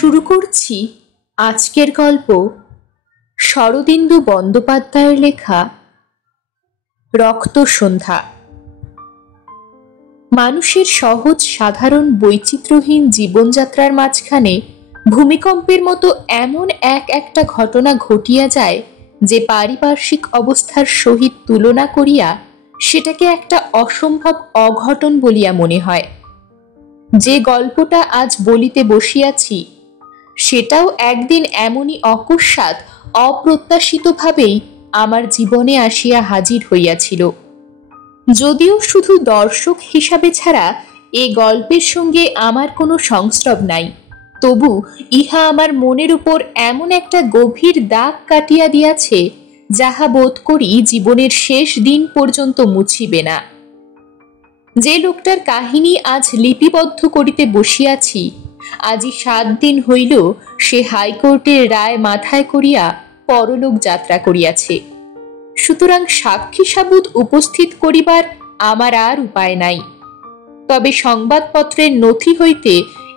শুরু করছি আজকের গল্প শরদিন্দু বন্দ্যোপাধ্যায়ের লেখা রক্ত সন্ধ্যা। মানুষের সহজ সাধারণ বৈচিত্র্যহীন জীবনযাত্রার মাঝখানে ভূমিকম্পের মতো এমন একটা ঘটনা ঘটিয়া যায় যে পারিপার্শ্বিক অবস্থার সহিত তুলনা করিয়া সেটাকে একটা অসম্ভব অঘটন বলিয়া মনে হয়। যে গল্পটা আজ বলিতে বসিয়াছি সেটাও একদিন এমনই অকস্মাৎ অপ্রত্যাশিতভাবেই আমার জীবনে আসিয়া হাজির হইয়াছিল। যদিও শুধু দর্শক হিসাবে ছাড়া এ গল্পের সঙ্গে আমার কোনো সংস্রব নাই, তবু ইহা আমার মনের উপর এমন একটা গভীর দাগ কাটিয়া দিয়াছে যাহা বোধ করি জীবনের শেষ দিন পর্যন্ত মুছিবে না। যে লোকটার কাহিনী আজ লিপিবদ্ধ করিতে বসিয়াছি, আজই 7 দিন হইল সে হাইকোর্টের রায় মাথায় করিয়া পরলোক যাত্রা করিয়াছে। সুতরাং সাক্ষী সাবুত উপস্থিত করিবার আমার আর উপায় নাই। তবে সংবাদপত্রের নথি হইতে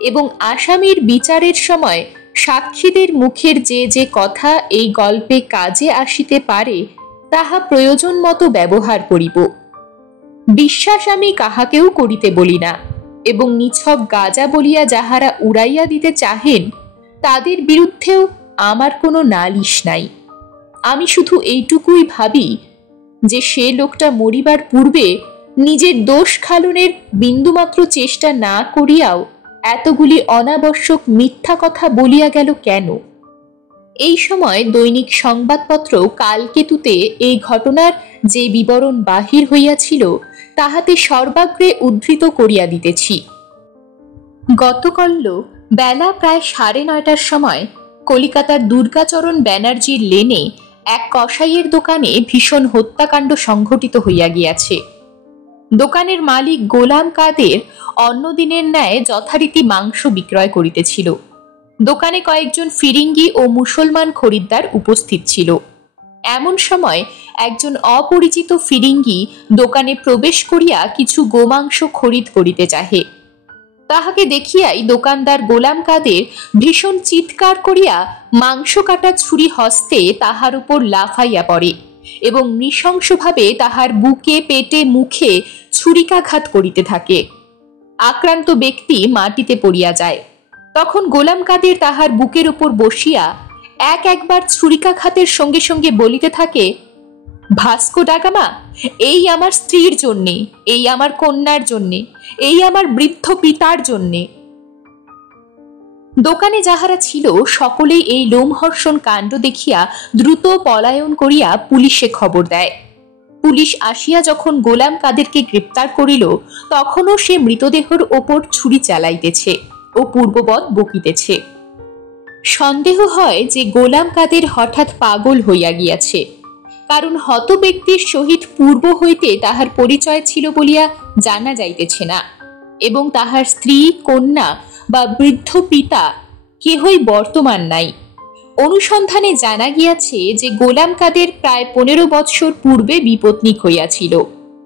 এবং আসামির বিচারের সময় সাক্ষীদের মুখের যে কথা এই গল্পে কাজে আসিতে পারে তাহা প্রয়োজন মতো ব্যবহার করিব। বিশ্বাস আমি কাহাকেও করিতে বলি না, এবং নিছক গাজা বলিয়া যাহারা উড়াইয়া দিতে চাহেন তাদের বিরুদ্ধেও আমার কোনো নালিশ নাই। আমি শুধু এইটুকুই ভাবি যে সে লোকটা মরিবার পূর্বে নিজের দোষ খালনের বিন্দুমাত্র চেষ্টা না করিয়াও এতগুলি অনাবশ্যক মিথ্যা কথা বলিয়া গেল কেন। এই সময় দৈনিক সংবাদপত্র কালকেতুতে এই ঘটনার যে বিবরণ বাহির হইয়াছিল তাহাতে সর্বাগ্রে উদ্ধৃত করিয়া দিতেছি। গতকল্য বেলা প্রায় 9:30টার সময় কলিকাতার দুর্গাচরণ ব্যানার্জির লেনে এক কসাইয়ের দোকানে ভীষণ হত্যাকাণ্ড সংঘটিত হইয়া গিয়াছে। দোকানের মালিক গোলাম কাদের অন্যদিনের ন্যায় যথারীতি মাংস বিক্রয় করিতেছিল। দোকানে কয়েকজন ফিরিঙ্গি ও মুসলমান খরিদ্দার উপস্থিত ছিল। এমন সময় একজন অপরিচিত ফিরিঙ্গি দোকানে প্রবেশ করিয়া কিছু গোমাংস খরিদ করিতে চাহে। তাহাকে দেখিয়াই দোকানদার গোলাম কাদের ভীষণ চিৎকার করিয়া মাংস কাটা ছুরি হস্তে তাহার উপর লাফাইয়া পড়ে এবং নৃশংসভাবে তাহার বুকে, পেটে, মুখে ছুরিকাঘাত করিতে থাকে। আক্রান্ত ব্যক্তি মাটিতে পড়িয়া যায়। তখন গোলাম কাদের তাহার বুকের উপর বসিয়া একবার ছুরিকাঘাতের সঙ্গে সঙ্গে বলিতে থাকে, ভাস্কো ডা গামা, এই আমার স্ত্রীর জন্যে, এই আমার কন্যার জন্যে, এই আমার বৃদ্ধ পিতার জন্যে। দোকানে যাহারা ছিল সকলেই এই লোমহর্ষণ কাণ্ড দেখিয়া দ্রুত পলায়ন করিয়া পুলিশে খবর দেয়। পুলিশ আসিয়া যখন গোলাম কাদেরকে গ্রেপ্তার করিল তখনও সে মৃতদেহের ওপর ছুরি চালাইতেছে ও পূর্ববৎ বকিতেছে। সন্দেহ হয় যে গোলাম কাদের হঠাৎ পাগল হইয়া গিয়াছে, কারণ হত ব্যক্তির সহিত পূর্ব হইতে তাহার পরিচয় ছিল বলিয়া জানা যাইতেছে না, এবং তাহার স্ত্রী, কন্যা বা বৃদ্ধ পিতা কেহই বর্তমান নাই। অনুসন্ধানে জানা গিয়াছে যে গোলাম কাদের প্রায় 15 বৎসর পূর্বে বিপত্নিক হইয়াছিল।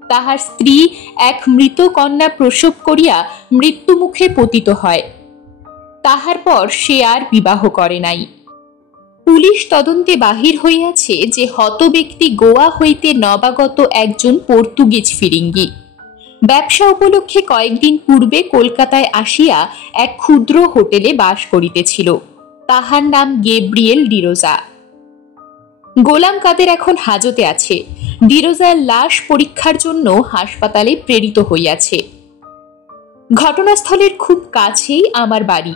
তাহার স্ত্রী এক মৃত কন্যা প্রসব করিয়া মৃত্যুমুখে পতিত হয়। তাহার পর সে আর বিবাহ করে নাই। পুলিশ তদন্তে বাহির হইয়াছে যে হত ব্যক্তি গোয়া হইতে নবাগত একজন পর্তুগিজ ফিরিঙ্গি। ব্যবসা উপলক্ষে কয়েকদিন পূর্বে কলকাতায় আসিয়া এক ক্ষুদ্র হোটেলে বাস করিতেছিল। তাহার নাম গেব্রিয়েল ডিরোজা। গোলাম কাদের এখন হাজতে আছে। ডিরোজার লাশ পরীক্ষার জন্য হাসপাতালে প্রেরিত হইয়াছে। ঘটনাস্থলের খুব কাছেই আমার বাড়ি,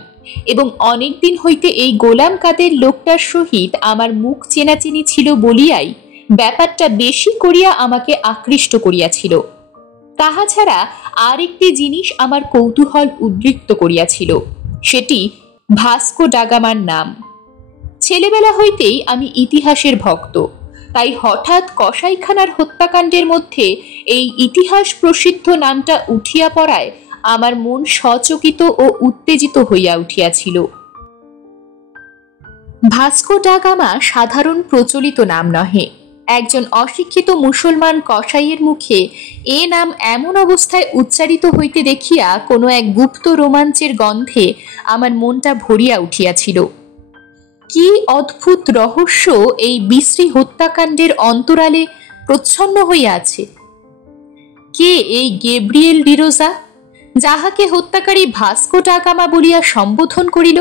এবং অনেকদিন হইতে এই গোলাম কাদের লোকটার সহিত আমার মুখ চেনাচেনি ছিল বলিয়াই ব্যাপারটা বেশি করিয়া আমাকে আকৃষ্ট করিয়াছিল। তাহা ছাড়া আরেকটি জিনিস আমার কৌতূহল উদ্রিক্ত করিয়াছিল, সেটি ভাস্কো ডা গামার নাম। ছেলেবেলা হইতেই আমি ইতিহাসের ভক্ত, তাই হঠাৎ কসাইখানার হত্যাকাণ্ডের মধ্যে এই ইতিহাস প্রসিদ্ধ নামটা উঠিয়া পড়ায় আমার মন সচকিত ও উত্তেজিত হইয়া উঠিয়াছিল। ভাস্কো ডা গামা সাধারণ প্রচলিত নাম নহে, একজন অশিক্ষিত মুসলমান কসাইয়ের মুখে এ নাম এমন অবস্থায় উচ্চারিত হইতে দেখিয়া কোনো এক গুপ্ত রোমাঞ্চের গন্ধে আমার মনটা ভরিয়া উঠিয়াছিল। কি অদ্ভুত রহস্য এই বিশ্রী হত্যাকাণ্ডের অন্তরালে প্রচ্ছন্ন হইয়া আছে! কে এই গেব্রিয়েল ডিরোজা, যাহাকে হত্যাকারী ভাস্কো ডা গামা বলিয়া সম্বোধন করিল?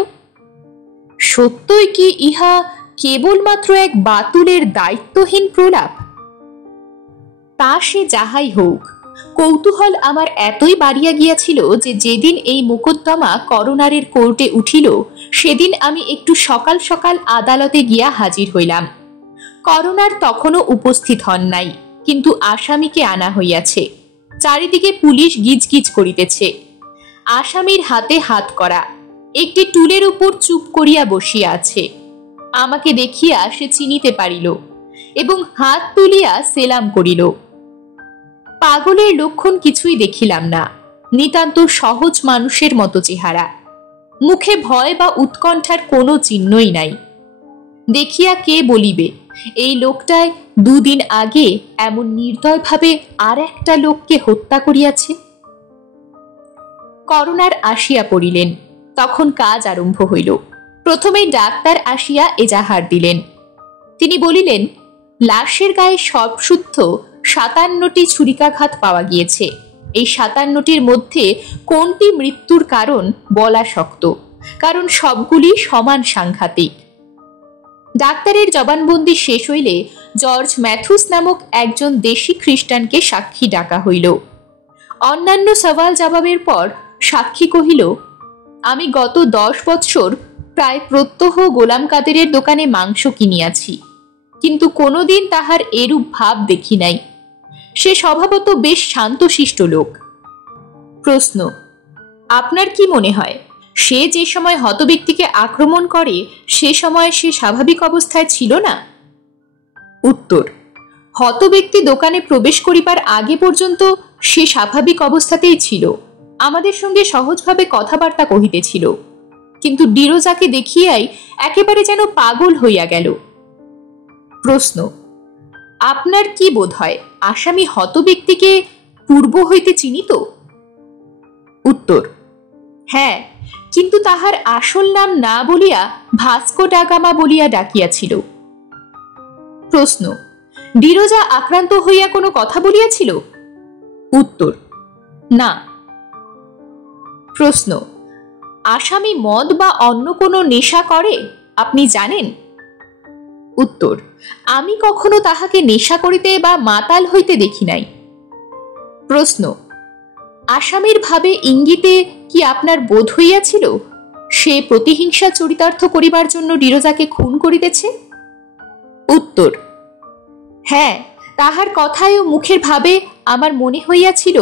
সত্যই কি ইহা কেবলমাত্র এক বাতুলের দায়িত্বহীন প্রলাপ? তা সে যাহাই হোক, কৌতূহল আমার এতই বাড়িয়া গিয়াছিল যে যেদিন এই মোকদ্দমা করোনারের কোর্টে উঠিল সেদিন আমি একটু সকাল সকাল আদালতে গিয়া হাজির হইলাম। করোনার তখনও উপস্থিত হন নাই, কিন্তু আসামিকে আনা হইয়াছে। চারিদিকে পুলিশ গিজগিজ করিতেছে। আসামির হাতে হাত করা, একটি টুলের উপর চুপ করিয়া বসিয়া আছে। আমাকে দেখিয়া সে চিনিতে পারিল এবং হাত তুলিয়া সেলাম করিল। পাগলের লক্ষণ কিছুই দেখিলাম না, নিতান্ত সহজ মানুষের মতো চেহারা। মুখে ভয় বা উৎকণ্ঠার কোনো চিহ্নই নাই। দেখিয়া কে বলিবে এই লোকটায় দুদিন আগে এমন নির্দয়ভাবে আর একটা লোককে হত্যা করিয়াছে? করোনার আসিয়া পড়িলেন। তখন কাজ আরম্ভ হইল। প্রথমেই ডাক্তার আসিয়া এজাহার দিলেন। তিনি বলিলেন, লাশের গায়ে সবশুদ্ধ 57টি ছুরিকাঘাত পাওয়া গিয়েছে। এই 57টির মধ্যে কোনটি মৃত্যুর কারণ বলা শক্ত, কারণ সবগুলি সমান সাংঘাতিক। ডাক্তারের জবানবন্দি শেষ হইলে জর্জ ম্যাথুস নামক একজন দেশি খ্রিস্টানকে সাক্ষী ডাকা হইল। অন্যান্য সওয়াল জবাবের পর সাক্ষী কহিল, আমি গত 10 বৎসর প্রায় প্রত্যহ গোলাম কাদেরের দোকানে মাংস কিনিয়াছি, কিন্তু কোনোদিন তাহার এরূপ ভাব দেখি নাই। সে স্বভাবত বেশ শান্তশিষ্ট লোক। প্রশ্ন, আপনার কি মনে হয় সে যে সময় হতব্যক্তিকে আক্রমণ করে সে সময় সে স্বাভাবিক অবস্থায় ছিল না? উত্তর, হতব্যক্তি দোকানে প্রবেশ করিবার আগে পর্যন্ত সে স্বাভাবিক অবস্থাতেই ছিল। আমাদের সঙ্গে সহজভাবে কথাবার্তা কহিতেছিল, কিন্তু ডিরোজাকে দেখিয়াই একেবারে যেন পাগল হইয়া গেল। প্রশ্ন, আপনার কি বোধ হয় আসামি হতব্যক্তিকে পূর্ব হইতে চিনিত? উত্তর, হ্যাঁ, কিন্তু তাহার আসল নাম না বলিয়া ভাস্কো ডা গামা বলিয়া ডাকিয়াছিল। প্রশ্ন, ডিরোজা আক্রান্ত হইয়া কোনো কথা বলিয়াছিল? উত্তর, না। প্রশ্ন, আসামি মদ বা অন্য কোনো নেশা করে আপনি জানেন? উত্তর, আমি কখনো তাহাকে নেশা করিতে বা মাতাল হইতে দেখি নাই। প্রশ্ন, আসামির ভাবে ইঙ্গিতে কি আপনার বোধ হইয়াছিল সে প্রতিহিংসা চরিতার্থ করিবার জন্য ডিরোজাকে খুন করিতেছে? উত্তর, হ্যাঁ, তাহার কথায় ও মুখের ভাবে আমার মনে হইয়াছিল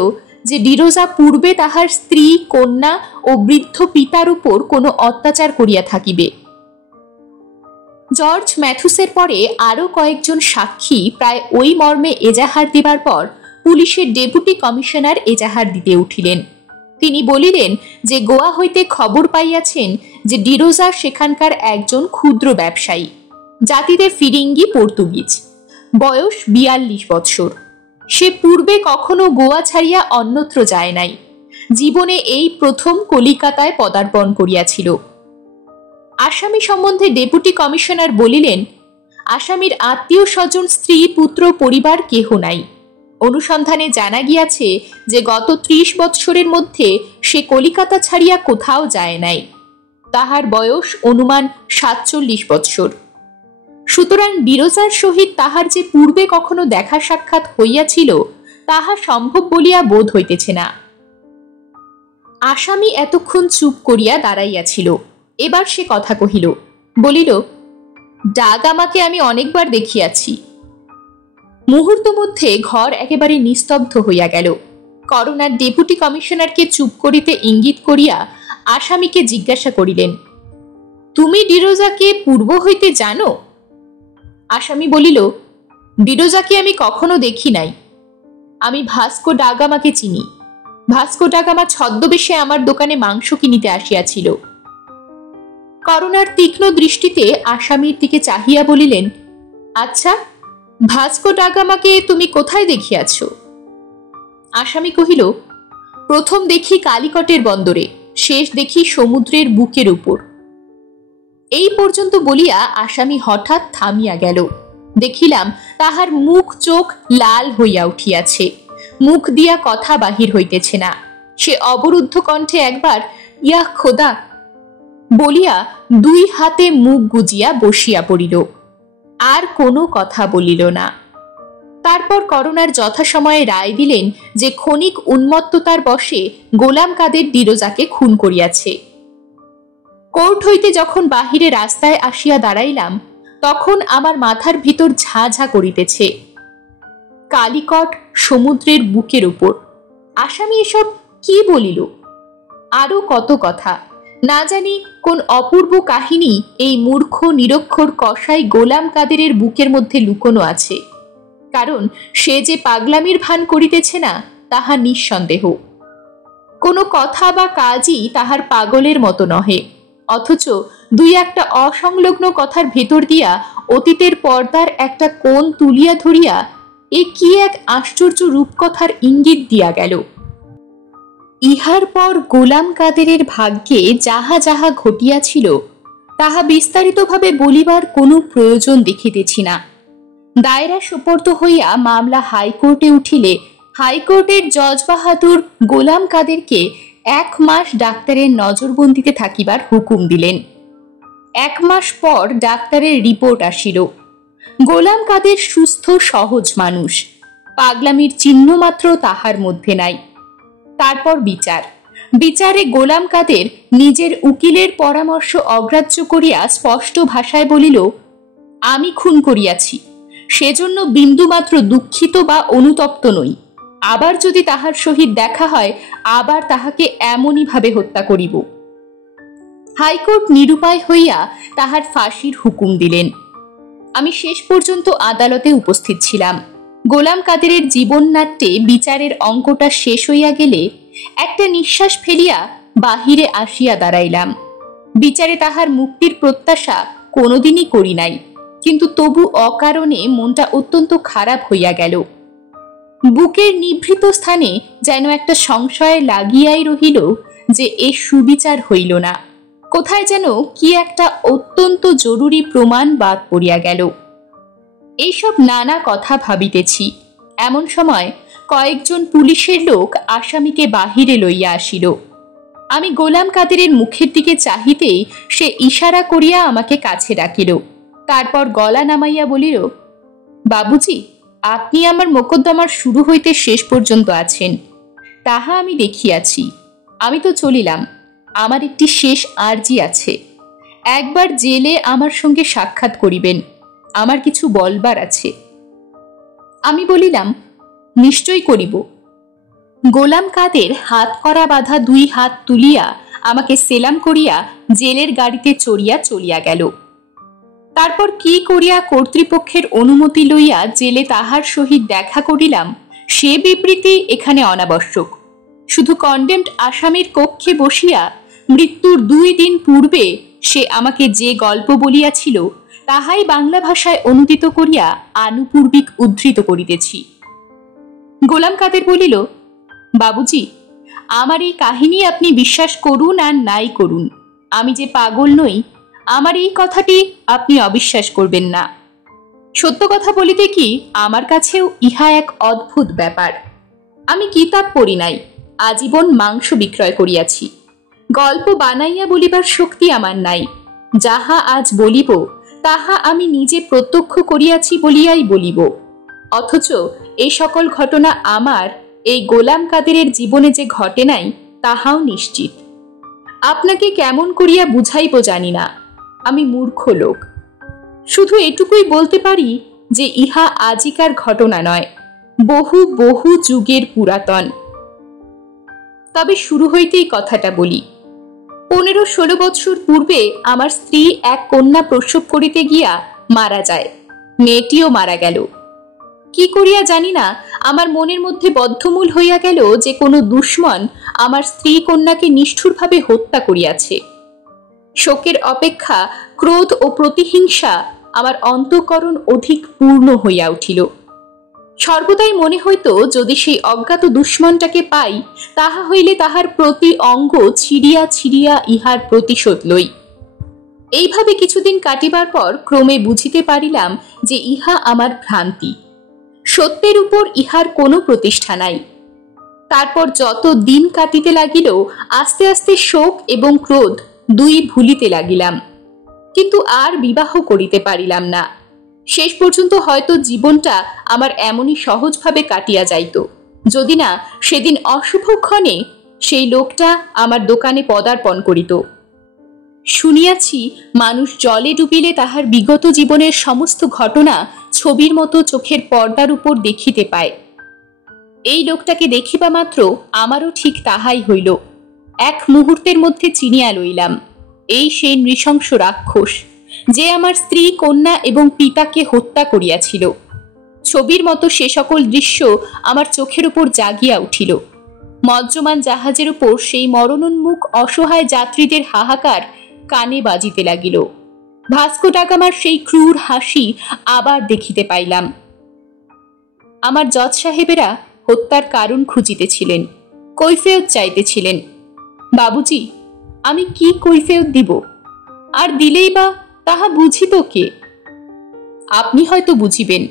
যে ডিরোজা পূর্বে তাহার স্ত্রী, কন্যা ও বৃদ্ধ পিতার উপর কোনো অত্যাচার করিয়া থাকিবে। জর্জ ম্যাথুসের পরে আরো কয়েকজন সাক্ষী প্রায় ওই মর্মে এজাহার দিবার পর পুলিশের ডেপুটি কমিশনার এজাহার দিতে উঠিলেন। তিনি বলিলেন যে গোয়া হইতে খবর পাইয়াছেন যে ডিরোজা সেখানকার একজন ক্ষুদ্র ব্যবসায়ী, জাতিতে ফিরিঙ্গি পর্তুগিজ, বয়স 42 বৎসর। সে পূর্বে কখনো গোয়া ছাড়িয়া অন্যত্র যায় নাই। জীবনে এই প্রথম কলিকাতায় পদার্পণ করিয়াছিল। আসামি সম্বন্ধে ডেপুটি কমিশনার বলিলেন, আসামির আত্মীয় স্বজন, স্ত্রী, পুত্র, পরিবার কেহ নাই। অনুসন্ধানে জানা গিয়াছে যে গত 30 বৎসরের মধ্যে সে কলিকাতা ছাড়িয়া কোথাও যায় নাই। তাহার বয়স অনুমান 47 বৎসর। সুতরাং ডিরোজার সহিত তাহার যে পূর্বে কখনো দেখা সাক্ষাৎ হইয়াছিল তাহা সম্ভব বলিয়া বোধ হইতেছে না। আসামি এতক্ষণ চুপ করিয়া দাঁড়াইয়াছিল। এবার সে কথা কহিল, বলিল, ডা গামাকে আমি অনেকবার দেখিয়াছি। মুহূর্ত মধ্যে ঘর একেবারে নিস্তব্ধ হইয়া গেল। করোনার ডেপুটি কমিশনারকে চুপ করিতে ইঙ্গিত করিয়া আসামিকে জিজ্ঞাসা করিলেন, তুমি ডিরোজাকে পূর্ব হইতে জানো? আসামি বলিল, ডিরোজাকে আমি কখনো দেখি নাই। আমি ভাস্কো ডা গামাকে চিনি। ভাস্কো ডা গামা ছদ্মবেশে আমার দোকানে মাংস কিনিতে আসিয়াছিল। করোনার তীক্ষ্ণ দৃষ্টিতে আসামির দিকে চাহিয়া বলিলেন, আচ্ছা, ভাস্কো ডা গামাকে তুমি কোথায় দেখিয়াছ? আসামি কহিল, প্রথম দেখি কালিকটের বন্দরে, শেষ দেখি সমুদ্রের বুকের উপর। এই পর্যন্ত বলিয়া আসামি হঠাৎ থামিয়া গেল। দেখিলাম তাহার মুখ চোখ লাল হইয়া উঠিয়াছে, মুখ দিয়া কথা বাহির হইতেছে না। সে অবরুদ্ধ কণ্ঠে একবার ইয়া খোদা বলিয়া দুই হাতে মুখ গুজিয়া বসিয়া পড়িল, আর কোনো কথা বলিল না। তারপর করোনার যথাসময়ে রায় দিলেন যে ক্ষণিক উন্মত্ততার বশে গোলাম কাদের ডিরোজাকে খুন করিয়াছে। কোর্ট হইতে যখন বাহিরে রাস্তায় আসিয়া দাঁড়াইলাম, তখন আমার মাথার ভিতর ঝাঁ ঝাঁ করিতেছে। কালিকট, সমুদ্রের বুকের উপর, আসামি এসব কি বলিল? আরো কত কথা, না জানি কোন অপূর্ব কাহিনী এই মূর্খ নিরক্ষর কসাই গোলাম কাদেরের বুকের মধ্যে লুকোনো আছে। কারণ সে যে পাগলামির ভান করিতেছে না, তাহা নিঃসন্দেহ। কোনো কথা বা কাজই তাহার পাগলের মতো নহে, অথচ দুই একটা অসংলগ্ন কথার ভেতর দিয়া অতীতের পর্দার একটা কোণ তুলিয়া ধরিয়া এ কি এক আশ্চর্য রূপকথার ইঙ্গিত দিয়া গেল। ইহার পর গোলাম কাদেরের ভাগ্যে যাহা যাহা ঘটিয়াছিল তাহা বিস্তারিতভাবে বলিবার কোনো প্রয়োজন দেখিতেছি না। দায়রা সোপর্দ হইয়া মামলা হাইকোর্টে উঠিলে হাইকোর্টের জজ বাহাদুর গোলাম কাদেরকে 1 মাস ডাক্তারের নজরবন্দিতে থাকিবার হুকুম দিলেন। 1 মাস পর ডাক্তারের রিপোর্ট আসিল। গোলাম কাদের সুস্থ সহজ মানুষ, পাগলামির চিহ্ন মাত্র তাহার মধ্যে নাই। তারপর বিচারে গোলাম কাদের নিজের উকিলের পরামর্শ অগ্রাহ্য করিয়া স্পষ্ট ভাষায় বলিল, আমি খুন করিয়াছি, সেজন্য বিন্দুমাত্র দুঃখিত বা অনুতপ্ত নই। আবার যদি তাহার সহিত দেখা হয়, আবার তাহাকে এমনই ভাবে হত্যা করিব। হাইকোর্ট নিরুপায় হইয়া তাহার ফাঁসির হুকুম দিলেন। আমি শেষ পর্যন্ত আদালতে উপস্থিত ছিলাম। গোলাম কাদেরের জীবননাট্যে বিচারের অঙ্কটা শেষ হইয়া গেলে একটা নিঃশ্বাস ফেলিয়া বাহিরে আসিয়া দাঁড়াইলাম। বিচারে তাহার মুক্তির প্রত্যাশা কোনোদিনই করি নাই, কিন্তু তবু অকারণে মনটা অত্যন্ত খারাপ হইয়া গেল। বুকের নিভৃত স্থানে যেন একটা সংশয় লাগিয়াই রহিল যে এ সুবিচার হইল না, কোথায় যেন কি একটা অত্যন্ত জরুরি প্রমাণ বাদ পড়িয়া গেল। এইসব নানা কথা ভাবিতেছি, এমন সময় কয়েকজন পুলিশের লোক আসামিকে বাহিরে লইয়া আসিল। আমি গোলাম কাদেরের মুখের দিকে চাহিতেই সে ইশারা করিয়া আমাকে কাছে ডাকিল। তারপর গলা নামাইয়া বলিল, বাবুজি, আপনি আমার মোকদ্দমার শুরু হইতে শেষ পর্যন্ত আছেন, তাহা আমি দেখিয়াছি। আমি তো চলিলাম, আমার একটি শেষ আর্জি আছে। একবার জেলে আমার সঙ্গে সাক্ষাৎ করিবেন, আমার কিছু বলবার আছে। আমি বলিলাম, নিশ্চয় করিব। গোলাম কাদের হাত করা বাঁধা 2 হাত তুলিয়া আমাকে সেলাম করিয়া জেলের গাড়িতে চড়িয়া চলিয়া গেল। তারপর কি করিয়া কর্তৃপক্ষের অনুমতি লইয়া জেলে তাহার সহিত দেখা করিলাম, সে বিবৃতি এখানে অনাবশ্যক। শুধু কন্ডেমড আসামির কক্ষে বসিয়া মৃত্যুর 2 দিন পূর্বে সে আমাকে যে গল্প বলিয়াছিল, তাহাই বাংলা ভাষায় অনুদিত করিয়া আনুপূর্বিক উদ্ধৃত করিতেছি। গোলাম কাদের বলিল, বাবুজি, আমার এই কাহিনী আপনি বিশ্বাস করুন আর নাই করুন, আমি যে পাগল নই, আমার এই কথাটি আপনি অবিশ্বাস করবেন না। সত্য কথা বলিতে কি, আমার কাছেও ইহা এক অদ্ভুত ব্যাপার। আমি কিতাব পড়ি নাই, আজীবন মাংস বিক্রয় করিয়াছি। গল্প বানাইয়া বলিবার শক্তি আমার নাই। যাহা আজ বলিব তাহা আমি নিজে প্রত্যক্ষ করিয়াছি বলিয়াই বলিব। অথচ এই সকল ঘটনা আমার এই গোলাম কাদেরের জীবনে যে ঘটে নাই, তাহাও নিশ্চিত। আপনাকে কেমন করিয়া বুঝাইব জানি না, আমি মূর্খ লোক। শুধু এটুকুই বলতে পারি যে ইহা আজিকার ঘটনা নয়, বহু বহু যুগের পুরাতন। তবে শুরু হইতেই কথাটা বলি। 15-16 বৎসর পূর্বে আমার স্ত্রী এক কন্যা প্রসব করিতে গিয়া মারা যায়। মেয়েটিও মারা গেল। কি করিয়া জানি না, আমার মনের মধ্যে বদ্ধমূল হইয়া গেল যে কোনো দুশ্মন আমার স্ত্রী কন্যাকে নিষ্ঠুরভাবে হত্যা করিয়াছে। শোকের অপেক্ষা ক্রোধ ও প্রতিহিংসা আমার অন্তঃকরণ অধিক পূর্ণ হইয়া উঠিল। সর্বদাই মনে হইত যদি সেই অজ্ঞাত দুশ্মনটাকে পাই, তাহা হইলে তাহার প্রতি অঙ্গ ছিড়িয়া ছিড়িয়া ইহার প্রতিশোধ লই। এইভাবে কিছুদিন কাটিবার পর ক্রমে বুঝিতে পারিলাম যে ইহা আমার ভ্রান্তি, সত্যের উপর ইহার কোনো প্রতিষ্ঠা নাই। তারপর যত দিন কাটিতে লাগিল, আস্তে আস্তে শোক এবং ক্রোধ দুই ভুলিতে লাগিলাম, কিন্তু আর বিবাহ করিতে পারিলাম না। শেষ পর্যন্ত হয়তো জীবনটা আমার এমনই সহজভাবে কাটিয়া যাইত, যদি না সেদিন অশুভক্ষণে সেই লোকটা আমার দোকানে পদার্পণ করিত। শুনিয়াছি মানুষ জলে ডুবিলে তাহার বিগত জীবনের সমস্ত ঘটনা ছবির মতো চোখের পর্দার উপর দেখিতে পায়। এই লোকটাকে দেখিবা মাত্র আমারও ঠিক তাহাই হইল। এক মুহূর্তের মধ্যে চিনিয়া লইলাম এই সেই নৃশংস রাক্ষস, যে আমার স্ত্রী, কন্যা এবং পিতাকে হত্যা করিয়াছিল। ছবির মতো সে সকল দৃশ্য আমার চোখের উপর জাগিয়া উঠিল। মজ্জমান জাহাজের উপর সেই মরণোন্মুখ অসহায় যাত্রীদের হাহাকার কানে বাজিতে লাগিল। ভাস্কো ডা গামার সেই ক্রূর হাসি আবার দেখিতে পাইলাম। আমার জজ সাহেবেরা হত্যার কারণ খুঁজিতেছিলেন, কৈফিয়ত চাইতেছিলেন। বাবুজি, আমি কি কৈফিয়ত দিব? আর দিলেই বা তাহা বুঝিত কে? আপনি হয়তো বুঝিবেন।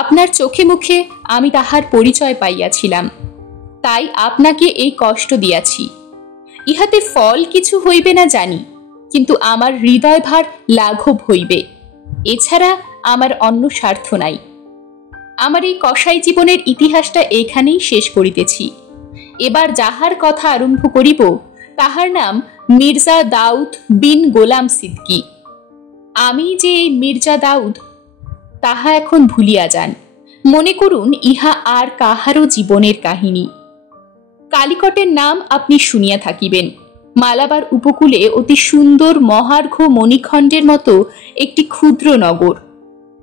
আপনার চোখে মুখে আমি তাহার পরিচয় পাইয়াছিলাম, তাই আপনাকে এই কষ্ট দিয়াছি। ইহাতে ফল কিছু হইবে না জানি, কিন্তু আমার হৃদয় ভার লাঘব হইবে, এছাড়া আমার অন্য স্বার্থ নাই। আমার এই কসাই জীবনের ইতিহাসটা এখানেই শেষ করিতেছি। এবার যাহার কথা আরম্ভ করিব তাহার নাম মির্জা দাউদ বিন গোলাম সিদ্দিকী। আমি যে এই মির্জা দাউদ তাহা এখন ভুলিয়া যান, মনে করুন ইহা আর কাহারও জীবনের কাহিনী। কালিকটের নাম আপনি শুনিয়া থাকিবেন। মালাবার উপকূলে অতি সুন্দর মহার্ঘ মণিখণ্ডের মতো একটি ক্ষুদ্র নগর।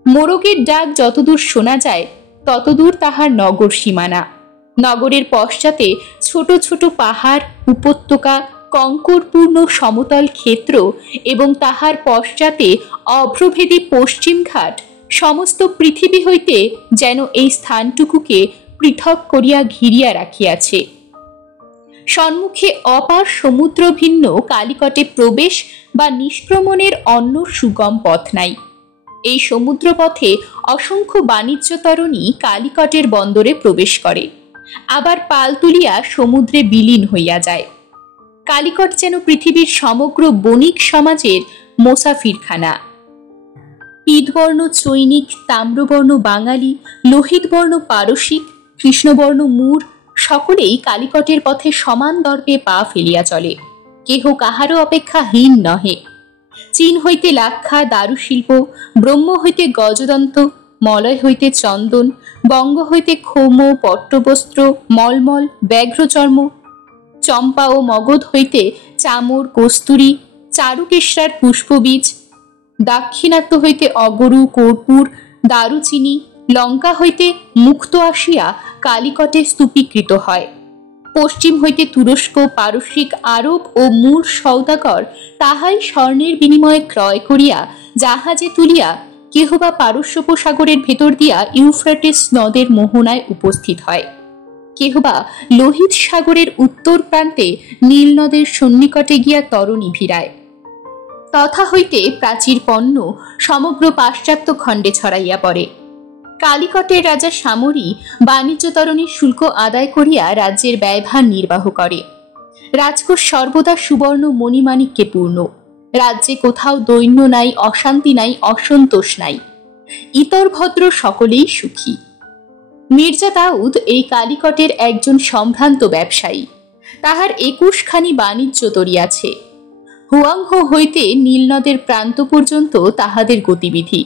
মোরগের ডাক যতদূর শোনা যায় ততদূর তাহার নগর সীমানা। নগরের পশ্চাতে ছোট ছোট পাহাড়, উপত্যকা, কঙ্করপূর্ণ সমতল ক্ষেত্র এবং তাহার পশ্চাতে অভ্রভেদী পশ্চিম ঘাট সমস্ত পৃথিবী হইতে যেন এই স্থানটুকুকে পৃথক করিয়া ঘিরিয়া রাখিয়াছে। সম্মুখে অপার সমুদ্র ভিন্ন কালিকটে প্রবেশ বা নিষ্ক্রমণের অন্য সুগম পথ নাই। এই সমুদ্র পথে অসংখ্য বাণিজ্য তরণী কালিকটের বন্দরে প্রবেশ করে, আবার পাল তুলিয়া সমুদ্রে বিলীন হইয়া যায়। কালিকট যেন পৃথিবীর সমগ্র বণিক সমাজের মোসাফিরখানা। পীতবর্ণ চৈনিক, তাম্রবর্ণ বাঙালি, লোহিতবর্ণ পারসিক, কৃষ্ণবর্ণ মূর সকলেই কালিকটের পথে সমান দর্পে পা ফেলিয়া চলে, কেহ কাহারও অপেক্ষা হীন নহে। চীন হইতে লাক্ষা দারুশিল্প, ব্রহ্ম হইতে গজদন্ত, মলয় হইতে চন্দন, বঙ্গ হইতে ক্ষৌম, পট্টবস্ত্র, মলমল, ব্যাঘ্রচর্ম, চম্পা ও মগধ হইতে চামর, কস্তুরী, চারুকেশরার পুষ্পবীজ, দাক্ষিণাত্য হইতে অগরু, কর্পূর, দারুচিনি, লঙ্কা হইতে মুক্ত আসিয়া কালিকটে স্তূপীকৃত হয়। পশ্চিম হইতে তুরস্ক, পারসিক, আরব ও মূর সওদাগর তাহাই স্বর্ণের বিনিময়ে ক্রয় করিয়া জাহাজে তুলিয়া কেহবা পারস্যোপসাগরের ভেতর দিয়া ইউফ্রেটিস নদের মোহনায় উপস্থিত হয়, কেহবা লোহিত সাগরের উত্তর প্রান্তে নীল নদের সন্নিকটে গিয়া তরণী ভিড়ায়। তথা হইতে প্রাচীর পণ্য সমগ্র পাশ্চাত্য খণ্ডে ছড়াইয়া পড়ে। কালিকটের রাজা সামরি বাণিজ্য তরণীর শুল্ক আদায় করিয়া রাজ্যের ব্যয়ভার নির্বাহ করে। রাজকোষ সর্বদা সুবর্ণ মণিমাণিক্যে পূর্ণ। রাজ্যে কোথাও দৈন্য নাই, অশান্তি নাই, অসন্তোষ নাই। ইতর ভদ্র সকলেই সুখী। মির্জা দাউদ এই কালিকটের একজন সম্ভ্রান্ত ব্যবসায়ী। তাহার 21 খানি বাণিজ্য তরী আছে। হুয়াংহো হইতে নীলনদের প্রান্ত পর্যন্ত তাহাদের গতিবিধি।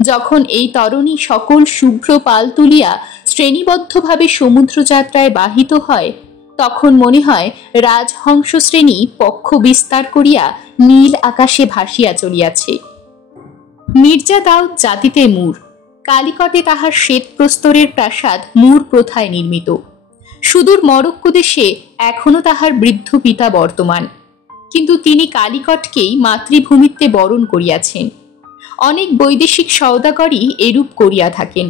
যখন এই তরণী সকল শুভ্র পাল তুলিয়া শ্রেণীবদ্ধভাবে সমুদ্র যাত্রায় বাহিত হয়, তখন মনে হয় রাজহংস শ্রেণী পক্ষ বিস্তার করিয়া নীল আকাশে ভাসিয়া চলিয়াছে। মির্জা দাউদ জাতিতে মূর। কালিকটে তাহার শ্বেত প্রস্তরের প্রাসাদ মূর প্রথায় নির্মিত। সুদূর মরক্কো দেশে এখনো তাহার বৃদ্ধ পিতা বর্তমান, কিন্তু তিনি কালিকটকেই মাতৃভূমিত্বে বরণ করিয়াছেন। অনেক বৈদেশিক সওদাগরই এরূপ করিয়া থাকেন।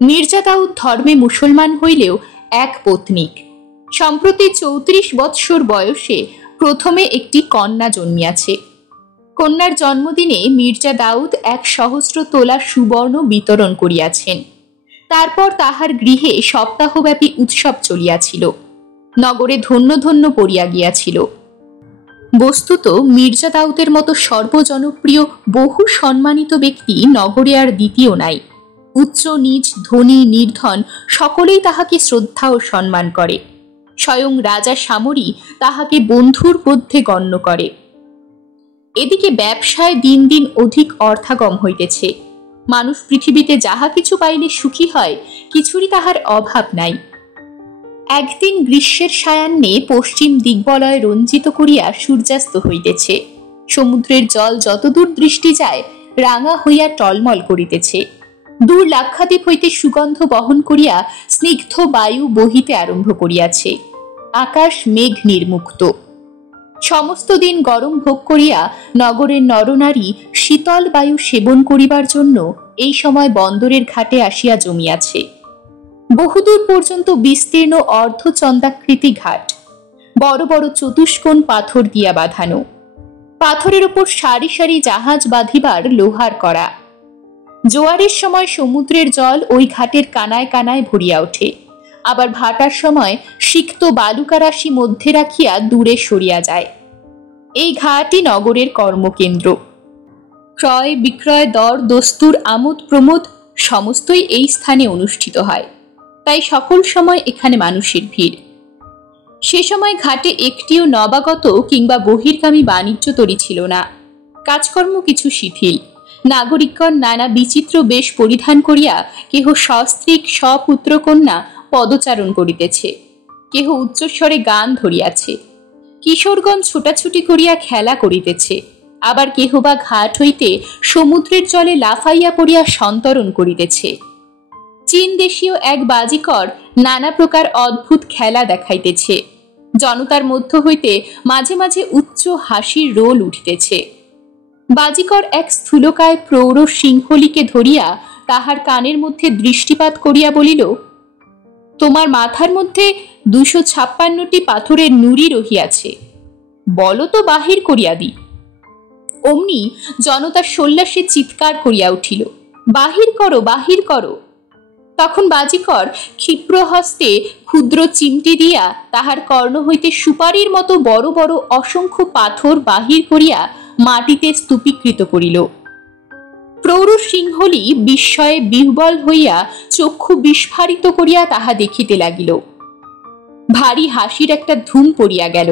মির্জা দাউদ ধর্মে মুসলমান হইলেও এক পত্নীক। সম্প্রতি 34 বৎসর বয়সে প্রথমে একটি কন্যা জন্মিয়াছে। কন্যার জন্মদিনে মির্জা দাউদ 1 সহস্র তোলা সুবর্ণ বিতরণ করিয়াছেন। তারপর তাহার গৃহে সপ্তাহব্যাপী উৎসব চলিয়াছিল। নগরে ধন্য ধন্য পড়িয়া গিয়াছিল। বস্তুত মির্জা দাউদের মতো সর্বজনপ্রিয় বহু সম্মানিত ব্যক্তি নগরে আর দ্বিতীয় নাই। উচ্চ নীচ, ধনী নির্ধন সকলেই তাহাকে শ্রদ্ধা ও সম্মান করে। স্বয়ং রাজা সামরি তাহাকে বন্ধুর মধ্যে গণ্য করে। এদিকে ব্যবসায় দিন দিন অধিক অর্থাগম হইতেছে। মানুষ পৃথিবীতে যাহা কিছু পাইলে সুখী হয়, কিছুরই তাহার অভাব নাই। একদিন গ্রীষ্মের সায়াহ্নে পশ্চিম দিগ্বলয় রঞ্জিত করিয়া সূর্যাস্ত হইতেছে। সমুদ্রের জল যতদূর দৃষ্টি যায় রাঙা হইয়া টলমল করিতেছে। দূর লাক্ষাদ্বীপ হইতে সুগন্ধ বহন করিয়া স্নিগ্ধ বায়ু বহিতে আরম্ভ করিয়াছে। আকাশ মেঘ নির্মুক্ত। সমস্ত দিন গরম ভোগ করিয়া নগরের নরনারী শীতল বায়ু সেবন করিবার জন্য এই সময় বন্দরের ঘাটে আসিয়া জমিয়াছে। বহুদূর পর্যন্ত বিস্তীর্ণ অর্ধচন্দ্রাকৃতি ঘাট, বড় বড় চতুষ্কোণ পাথর দিয়া বাঁধানো। পাথরের উপর সারি সারি জাহাজ বাঁধিবার লোহার করা। জোয়ারের সময় সমুদ্রের জল ওই ঘাটের কানায় কানায় ভরিয়া ওঠে, আবার ভাটার সময় সিক্ত বালুকারাশি মধ্যে রাখিয়া দূরে সরিয়া যায়। এই ঘাটই নগরের কর্মকেন্দ্র। ক্রয় বিক্রয়, দর দস্তুর, আমোদ প্রমোদ সমস্তই এই স্থানে অনুষ্ঠিত হয়। তাই সকল সময় এখানে মানুষের ভিড়। সে সময় ঘাটে একটিও নবাগত কিংবা বহির্গামী বাণিজ্য তরী ছিল না। কাজকর্ম কিছু শিথিল। নাগরিকগণ নানা বিচিত্র বেশ পরিধান করিয়া কেহ সস্ত্রীক সপুত্রকন্যা পদচারণ করিতেছে, কেহ উচ্চস্বরে গান ধরিয়াছে, কিশোরগণ ছোটাছুটি করিয়া খেলা করিতেছে, আবার কেহ বা ঘাট হইতে সমুদ্রের জলে লাফাইয়া পড়িয়া সন্তরণ করিতেছে। চীন দেশীয় এক বাজিকর নানা প্রকার অদ্ভুত খেলা দেখাইতেছে। জনতার মধ্য হইতে মাঝে মাঝে উচ্চ হাসির রোল উঠিতেছে। বাজিকর এক স্থূলকায় প্রৌঢ় সিংহলীকে ধরিয়া তাহার কানের মধ্যে দৃষ্টিপাত করিয়া বলিল, তোমার মাথার মধ্যে 256টি পাথরের নুড়ি রহিয়াছে, বলো তো বাহির করিয়া দি। অমনি জনতার সোল্লাসে চিৎকার করিয়া উঠিল, বাহির করো, বাহির করো। তখন বাজিকর ক্ষিপ্র হস্তে ক্ষুদ্র চিমটি দিয়া তাহার কর্ণ হইতে সুপারির মতো বড় বড় অসংখ্য পাথর বাহির করিয়া মাটিতে স্তূপীকৃত করিল। প্রৌঢ় সিংহলী বিস্ময়ে বিহ্বল হইয়া চক্ষু বিস্ফারিত করিয়া তাহা দেখিতে লাগিল। ভারী হাসির একটা ধুম পড়িয়া গেল।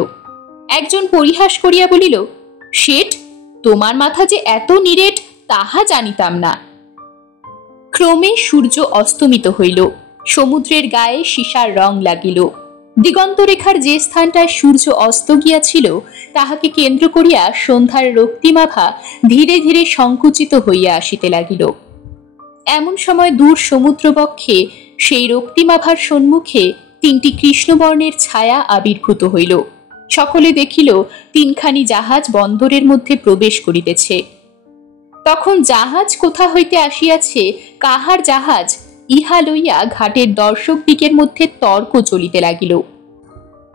একজন পরিহাস করিয়া বলিল, শেঠ, তোমার মাথা যে এত নিরেট তাহা জানিতাম না। ক্রমে সূর্য অস্তমিত হইল। সমুদ্রের গায়ে সীসার রং লাগিল। দিগন্তরেখার যে স্থানটায় সূর্য অস্ত গিয়াছিল তাহাকে কেন্দ্র করিয়া সন্ধ্যার রক্তিমাভা ধীরে ধীরে সংকুচিত হইয়া আসিতে লাগিল। এমন সময় দূর সমুদ্রবক্ষে সেই রক্তিমাভার সম্মুখে 3টি কৃষ্ণবর্ণের ছায়া আবির্ভূত হইল। সকলে দেখিল 3খানি জাহাজ বন্দরের মধ্যে প্রবেশ করিতেছে। তখন জাহাজ কোথা হইতে আসিয়াছে, কাহার জাহাজ, ইহা লইয়া ঘাটের দর্শক দিকের মধ্যে তর্ক চলিতে লাগিল।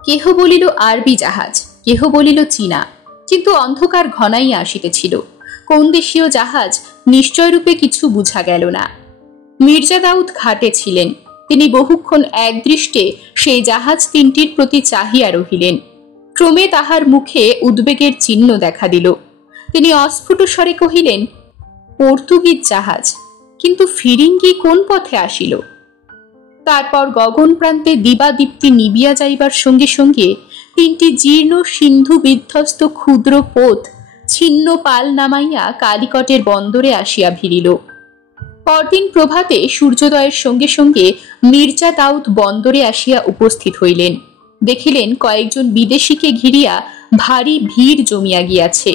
কেহ বলিল আরবি জাহাজ, কেহ বলিল চীনা, কিন্তু অন্ধকার ঘনাইয়া আসিতেছিল। কোন দেশীয় জাহাজ নিশ্চয়রূপে কিছু বুঝা গেল না। মির্জা দাউদ ঘাটে ছিলেন। তিনি বহুক্ষণ একদৃষ্টে সেই জাহাজ 3টির প্রতি চাহিয়া রহিলেন। ক্রমে তাহার মুখে উদ্বেগের চিহ্ন দেখা দিল। তিনি অস্ফুট স্বরে কহিলেন, পর্তুগিজ জাহাজ, কিন্তু ফিরিঙ্গি কোন পথে আসিল? তারপর গগন প্রান্তে দিবাদীপ্তি নিবিয়া যাইবার সঙ্গে সঙ্গে 3টি জীর্ণ সিন্ধু বিধ্বস্ত ক্ষুদ্র পোত ছিন্ন পাল নামাইয়া কালিকটের বন্দরে আসিয়া ভিড়িল। পরদিন প্রভাতে সূর্যোদয়ের সঙ্গে সঙ্গে মির্জা দাউদ বন্দরে আসিয়া উপস্থিত হইলেন। দেখিলেন কয়েকজন বিদেশিকে ঘিরিয়া ভারী ভিড় জমিয়া গিয়াছে।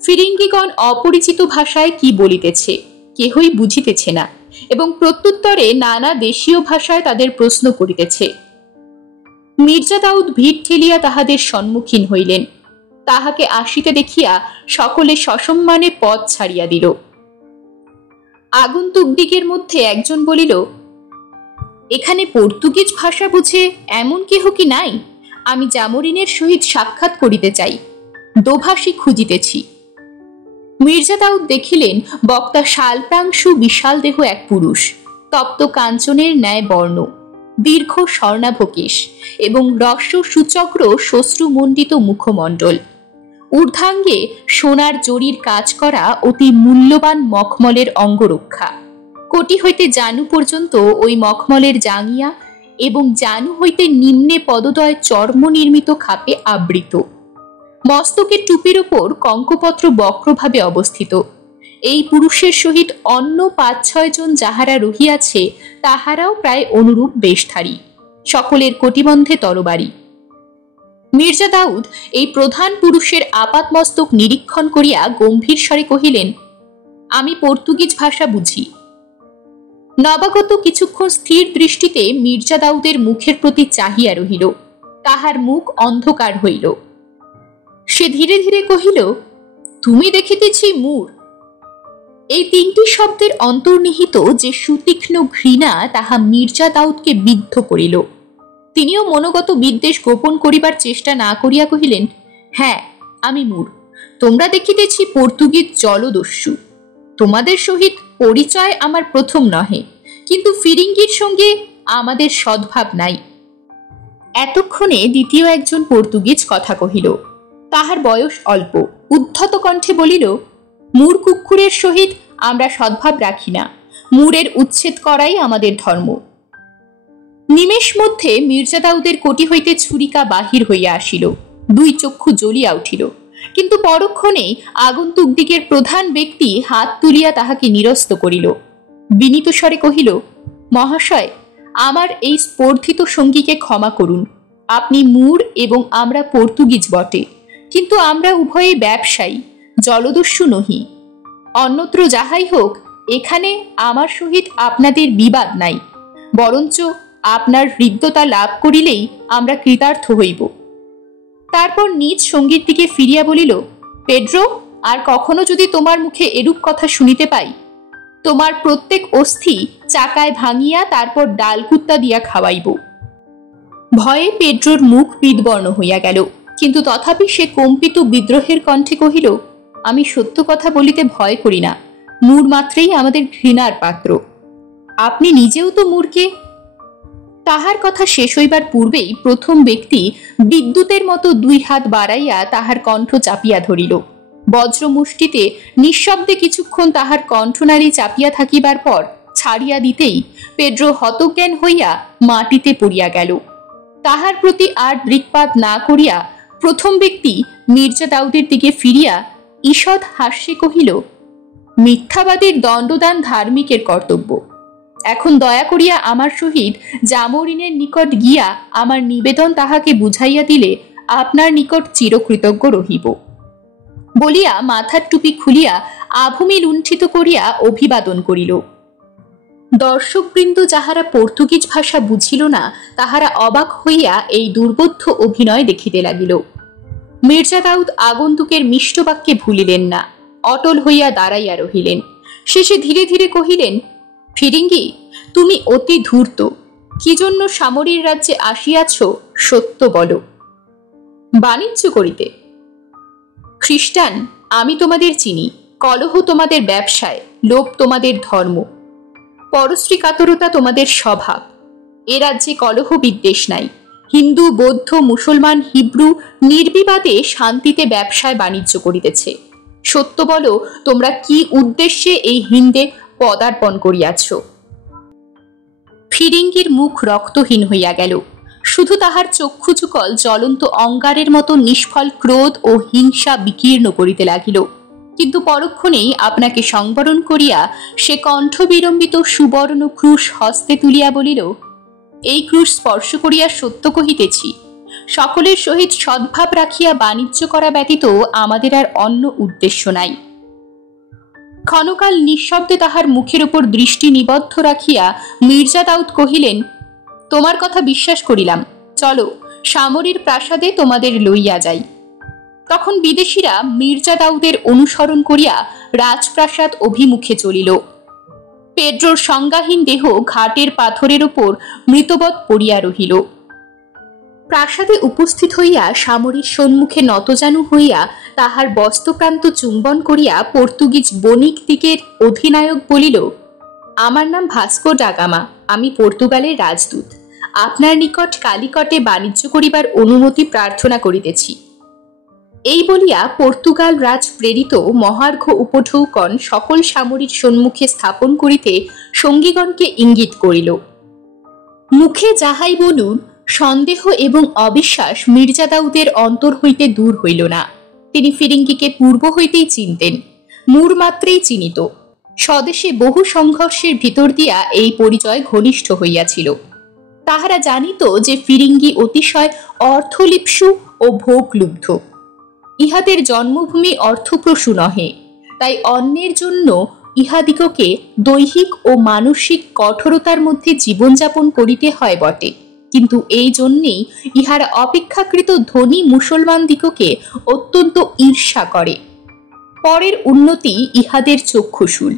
ফিরিঙ্গিগণ অপরিচিত ভাষায় কি বলিতেছে কেহই বুঝিতেছে না, এবং প্রত্যুত্তরে নানা দেশীয় ভাষায় তাদের প্রশ্ন করিতেছে। মির্জা দাউদ ভিড় ঠেলিয়া তাহাদের সম্মুখীন হইলেন। তাহাকে আসিতে দেখিয়া সকলে সসম্মানে পথ ছাড়িয়া দিল। আগন্তুক দিকের মধ্যে একজন বলিল, এখানে পর্তুগিজ ভাষা বুঝে এমন কেহ কি নাই? আমি জামরিনের সহিত সাক্ষাৎ করিতে চাই, দোভাষী খুঁজিতেছি। মির্জা দাউদ দেখিলেন বক্তা শালপ্রাংশু বিশাল দেহ এক পুরুষ, তপ্ত কাঞ্চনের ন্যায় বর্ণ, দীর্ঘ স্বর্ণাভকেশ এবং রস্য সুচক্র শ্বশ্রুমণ্ডিত মুখমণ্ডল, ঊর্ধ্বাঙ্গে সোনার জরির কাজ করা অতি মূল্যবান মখমলের অঙ্গরক্ষা, কোটি হইতে জানু পর্যন্ত ওই মখমলের জাঙ্গিয়া এবং জানু হইতে নিম্নে পদদয় চর্ম নির্মিত খাপে আবৃত। মস্তকের টুপির উপর কঙ্কপত্র বক্রভাবে অবস্থিত। এই পুরুষের সহিত অন্য ৫-৬ জন যাহারা রহিয়াছে তাহারাও প্রায় অনুরূপ বেশধারী, সকলের কটিবন্ধে তরবারি। মির্জা দাউদ এই প্রধান পুরুষের আপাতমস্তক নিরীক্ষণ করিয়া গম্ভীর স্বরে কহিলেন, আমি পর্তুগিজ ভাষা বুঝি। নবাগত কিছুক্ষণ স্থির দৃষ্টিতে মির্জা দাউদের মুখের প্রতি চাহিয়া রহিল। তাহার মুখ অন্ধকার হইল। সে ধীরে ধীরে কহিল, তুমি দেখিতেছি মূর। এই ৩টি শব্দের অন্তর্নিহিত যে সুতীক্ষ্ণ ঘৃণা তাহা মির্জা দাউদকে বিদ্ধ করিল। তিনিও মনোগত বিদ্বেষ গোপন করিবার চেষ্টা না করিয়া কহিলেন, হ্যাঁ, আমি মূর। তোমরা দেখিতেছি পর্তুগিজ জলদস্যু। তোমাদের সহিত পরিচয় আমার প্রথম নহে, কিন্তু ফিরিঙ্গির সঙ্গে আমাদের সদ্ভাব নাই। এতক্ষণে দ্বিতীয় একজন পর্তুগিজ কথা কহিল। তাহার বয়স অল্প, উদ্ধত কণ্ঠে বলিল, মূর কুক্ষুরের সহিত আমরা সদ্ভাব রাখি না, মূরের উচ্ছেদ করাই আমাদের ধর্ম। নিমেষ মধ্যে মির্জা দাউদের কোটি হইতে ছুরিকা বাহির হইয়া আসিল। 2 চক্ষু জ্বলিয়া উঠিল, কিন্তু পরক্ষণেই আগন্তুক দিকের প্রধান ব্যক্তি হাত তুলিয়া তাহাকে নিরস্ত করিল। বিনীত স্বরে কহিল, মহাশয়, আমার এই স্পর্ধিত সঙ্গীকে ক্ষমা করুন। আপনি মূর এবং আমরা পর্তুগিজ বটে, কিন্তু আমরা উভয়ে ব্যবসায়ী, জলদস্যু নহি। অন্যত্র যাহাই হোক, এখানে আমার সহিত আপনাদের বিবাদ নাই, বরঞ্চ আপনার হৃদ্যতা লাভ করিলেই আমরা কৃতার্থ হইব। তারপর নিজ সঙ্গীর দিকে ফিরিয়া বলিল, পেড্রো, আর কখনো যদি তোমার মুখে এরূপ কথা শুনিতে পাই, তোমার প্রত্যেক অস্থি চাকায় ভাঙিয়া তারপর ডালকুত্তা দিয়া খাওয়াইব। ভয়ে পেড্রোর মুখ বিদবর্ণ হইয়া গেল, কিন্তু তথাপি সে কম্পিত বিদ্রোহের কণ্ঠে কহিল, আমি সত্য কথা বলিতে ভয় করি না, মূর মাত্রেই আমাদের ঘৃণার পাত্র। আপনি নিজেও তো মূর্খে। তাহার কথা শেষ হইবার পূর্বেই প্রথম ব্যক্তি বিদ্যুতের মতো 2 হাত বাড়াইয়া তাহার কণ্ঠ চাপিয়া ধরিল। বজ্রমুষ্টিতে নিঃশব্দে কিছুক্ষণ তাহার কণ্ঠনালী চাপিয়া থাকিবার পর ছাড়িয়া দিতেই পেড্রো হতজ্ঞান হইয়া মাটিতে পড়িয়া গেল। তাহার প্রতি আর দৃকপাত না করিয়া প্রথম ব্যক্তি মির্জা দাউদের দিকে ফিরিয়া ঈষৎ হাস্যে কহিল, মিথ্যাবাদীর দণ্ডদান ধার্মিকের কর্তব্য। এখন দয়া করিয়া আমার সহিত জামরিনের নিকট গিয়া আমার নিবেদন তাহাকে বুঝাইয়া দিলে আপনার নিকট চিরকৃতজ্ঞ রহিব। বলিয়া মাথার টুপি খুলিয়া আভূমি লুণ্ঠিত করিয়া অভিবাদন করিল। দর্শকবৃন্দ যাহারা পর্তুগিজ ভাষা বুঝিল না, তাহারা অবাক হইয়া এই দুর্বোধ্য অভিনয় দেখিতে লাগিল। মির্জা দাউদ আগন্তুকের মিষ্ট বাক্যে ভুলিলেন না, অটল হইয়া দাঁড়াইয়া রহিলেন। শেষে ধীরে ধীরে কহিলেন, ফিরিঙ্গি, তুমি অতি ধূর্ত। কি জন্য সামরির রাজ্যে আসিয়াছ, সত্য বলো। বাণিজ্য করিতে। খ্রিস্টান, আমি তোমাদের চিনি। কলহ তোমাদের ব্যবসায়, লোভ তোমাদের ধর্ম, পরশ্রী কাতরতা তোমাদের স্বভাব। এ রাজ্যে কলহ বিদ্বেষ নাই। হিন্দু, বৌদ্ধ, মুসলমান, হিব্রু নির্বিবাদে শান্তিতে ব্যবসায় বাণিজ্য করিতেছে। সত্য বলো, তোমরা কি উদ্দেশ্যে এই হিন্দে পদার্পণ করিয়াছ? ফিরিঙ্গির মুখ রক্তহীন হইয়া গেল। শুধু তাহার চক্ষুযুগল জ্বলন্ত অঙ্গারের মতো নিষ্ফল ক্রোধ ও হিংসা বিকীর্ণ করিতে লাগিল। কিন্তু পরক্ষণেই আপনাকে সংবরণ করিয়া সে কণ্ঠ বিলম্বিত সুবর্ণ ক্রুশ হস্তে তুলিয়া বলিল, এই ক্রুশ স্পর্শ করিয়া সত্য কহিতেছি, সকলের সহিত সদ্ভাব রাখিয়া বাণিজ্য করা ব্যতীত আমাদের আর অন্য উদ্দেশ্য নাই। ক্ষণকাল নিঃশব্দে তাহার মুখের উপর দৃষ্টি নিবদ্ধ রাখিয়া মির্জা দাউদ কহিলেন, তোমার কথা বিশ্বাস করিলাম, চলো সামরির প্রাসাদে তোমাদের লইয়া যাই। তখন বিদেশীরা মির্জা দাউদের অনুসরণ করিয়া রাজপ্রাসাদ অভিমুখে চলিল। পেড্রোর সংজ্ঞাহীন দেহ ঘাটের পাথরের উপর মৃতবৎ পড়িয়া রহিল। প্রাসাদে উপস্থিত হইয়া সামরীর সম্মুখে নতজানু হইয়া তাহার বস্ত্রপ্রান্ত চুম্বন করিয়া পর্তুগিজ বণিক দিকের অধিনায়ক বলিল, আমার নাম ভাস্কো ডা গামা, আমি পর্তুগালের রাজদূত। আপনার নিকট কালিকটে বাণিজ্য করিবার অনুমতি প্রার্থনা করিতেছি। এই বলিয়া পর্তুগাল রাজ প্রেরিত মহার্ঘ উপঢৌকন সকল সামরীর সম্মুখে স্থাপন করিতে সঙ্গীগণকে ইঙ্গিত করিল। মুখে যাহাই বলুন, সন্দেহ এবং অবিশ্বাস মির্জা দাউদের অন্তর হইতে দূর হইল না। তিনি ফিরিঙ্গিকে পূর্ব হইতেই চিনতেন, মূর মাত্রেই চিনিত। স্বদেশে বহু সংঘর্ষের ভিতর দিয়া এই পরিচয় ঘনিষ্ঠ হইয়াছিল। তাহারা জানিত যে ফিরিঙ্গি অতিশয় অর্থলিপ্সু ও ভোগলুব্ধ। ইহাদের জন্মভূমি অর্থপ্রসূ নহে, তাই অন্যের জন্য ইহাদিগকে দৈহিক ও মানসিক কঠোরতার মধ্যে জীবনযাপন করিতে হয় বটে, কিন্তু এই জন্যেই ইহারা অপেক্ষাকৃত ধনী মুসলমান দিগকে অত্যন্ত ঈর্ষা করে। পরের উন্নতি ইহাদের চক্ষুশূল।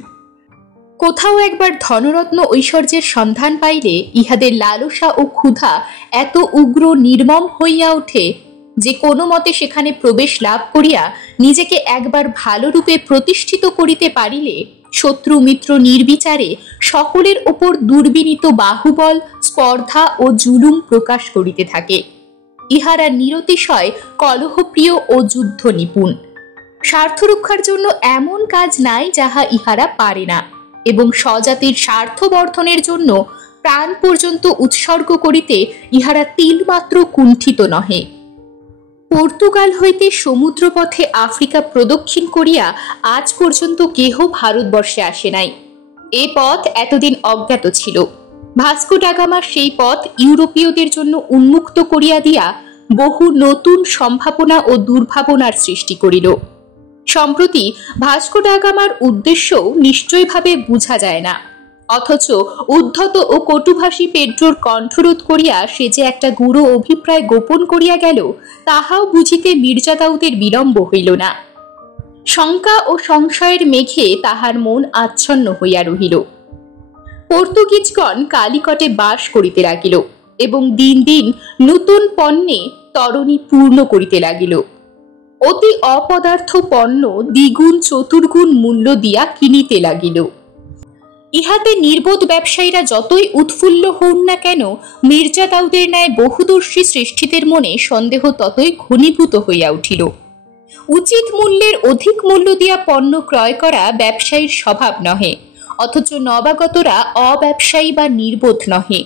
কোথাও একবার ধনরত্ন ঐশ্বর্যের সন্ধান পাইলে ইহাদের লালসা ও ক্ষুধা এত উগ্র নির্মম হইয়া ওঠে যে কোনো মতে সেখানে প্রবেশ লাভ করিয়া নিজেকে একবার ভালো রূপে প্রতিষ্ঠিত করিতে পারিলে শত্রু মিত্র নির্বিচারে সকলের ওপর দুর্বিনীত বাহুবল, স্পর্ধা ও জুলুম প্রকাশ করিতে থাকে। ইহারা নিরতিশয় কলহপ্রিয় ও যুদ্ধ নিপুণ। স্বার্থ রক্ষার জন্য এমন কাজ নাই যাহা ইহারা পারে না, এবং স্বজাতির স্বার্থ বর্ধনের জন্য প্রাণ পর্যন্ত উৎসর্গ করিতে ইহারা তিলমাত্র কুণ্ঠিত নহে। পর্তুগাল হইতে সমুদ্রপথে আফ্রিকা প্রদক্ষিণ করিয়া আজ পর্যন্ত কেহ ভারতবর্ষে আসে নাই। এ পথ এতদিন অজ্ঞাত ছিল। ভাস্কো ডা গামা সেই পথ ইউরোপীয়দের জন্য উন্মুক্ত করিয়া দিয়া বহু নতুন সম্ভাবনা ও দুর্ভাবনার সৃষ্টি করিল। সম্প্রতি ভাস্কো ডা গামার উদ্দেশ্য নিশ্চয়ভাবে বুঝা যায় না, অথচ উদ্ধত ও কটুভাষী পেড্রোর কণ্ঠরোধ করিয়া সে যে একটা গূঢ় অভিপ্রায় গোপন করিয়া গেল, তাহাও বুঝিতে মির্জা দাউদের বিলম্ব হইল না। শঙ্কা ও সংশয়ের মেঘে তাহার মন আচ্ছন্ন হইয়া রহিল। পর্তুগিজগণ কালিকটে বাস করিতে লাগিল এবং দিন দিন নূতন পণ্যে তরণী পূর্ণ করিতে লাগিল। অতি অপদার্থ পণ্য দ্বিগুণ চতুর্গুণ মূল্য দিয়া কিনিতে লাগিল। ইহাতে নির্বোধ ব্যবসায়ীরা যতই উৎফুল্ল হন না কেন, মির্জা দাউদের ন্যায় বহুদর্শী শ্রেষ্ঠীদের মনে সন্দেহ ততই ঘনীভূত হইয়া উঠিল। উচিত মূল্যের অধিক মূল্য দিয়া পণ্য ক্রয় করা ব্যবসায়ীর স্বভাব নহে, অথচ নবাগতরা অব্যবসায়ী বা নির্বোধ নহে।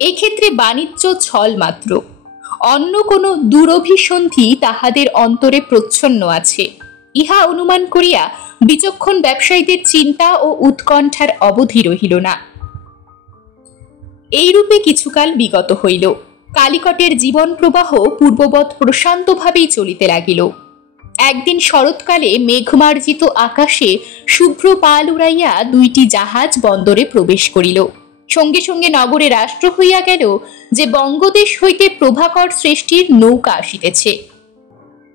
এক্ষেত্রে বাণিজ্য ছল মাত্র। অন্য কোনো দুরভিসন্ধি তাহাদের অন্তরে প্রচ্ছন্ন আছে, ইহা অনুমান করিয়া বিচক্ষণ ব্যবসায়ীদের চিন্তা ও উৎকণ্ঠার অবধি রহিল না। এইরূপে কিছুকাল বিগত হইল। কালিকটের জীবন প্রবাহ পূর্ববৎ প্রশান্তভাবেই চলিতে লাগিল। একদিন শরৎকালে মেঘমার্জিত আকাশে শুভ্র পাল উড়াইয়া দুইটি জাহাজ বন্দরে প্রবেশ করিল। সঙ্গে সঙ্গে নগরে রাষ্ট্র হইয়া গেল যে বঙ্গদেশ হইতে প্রভাকর শ্রেষ্ঠীর নৌকা আসিতেছে।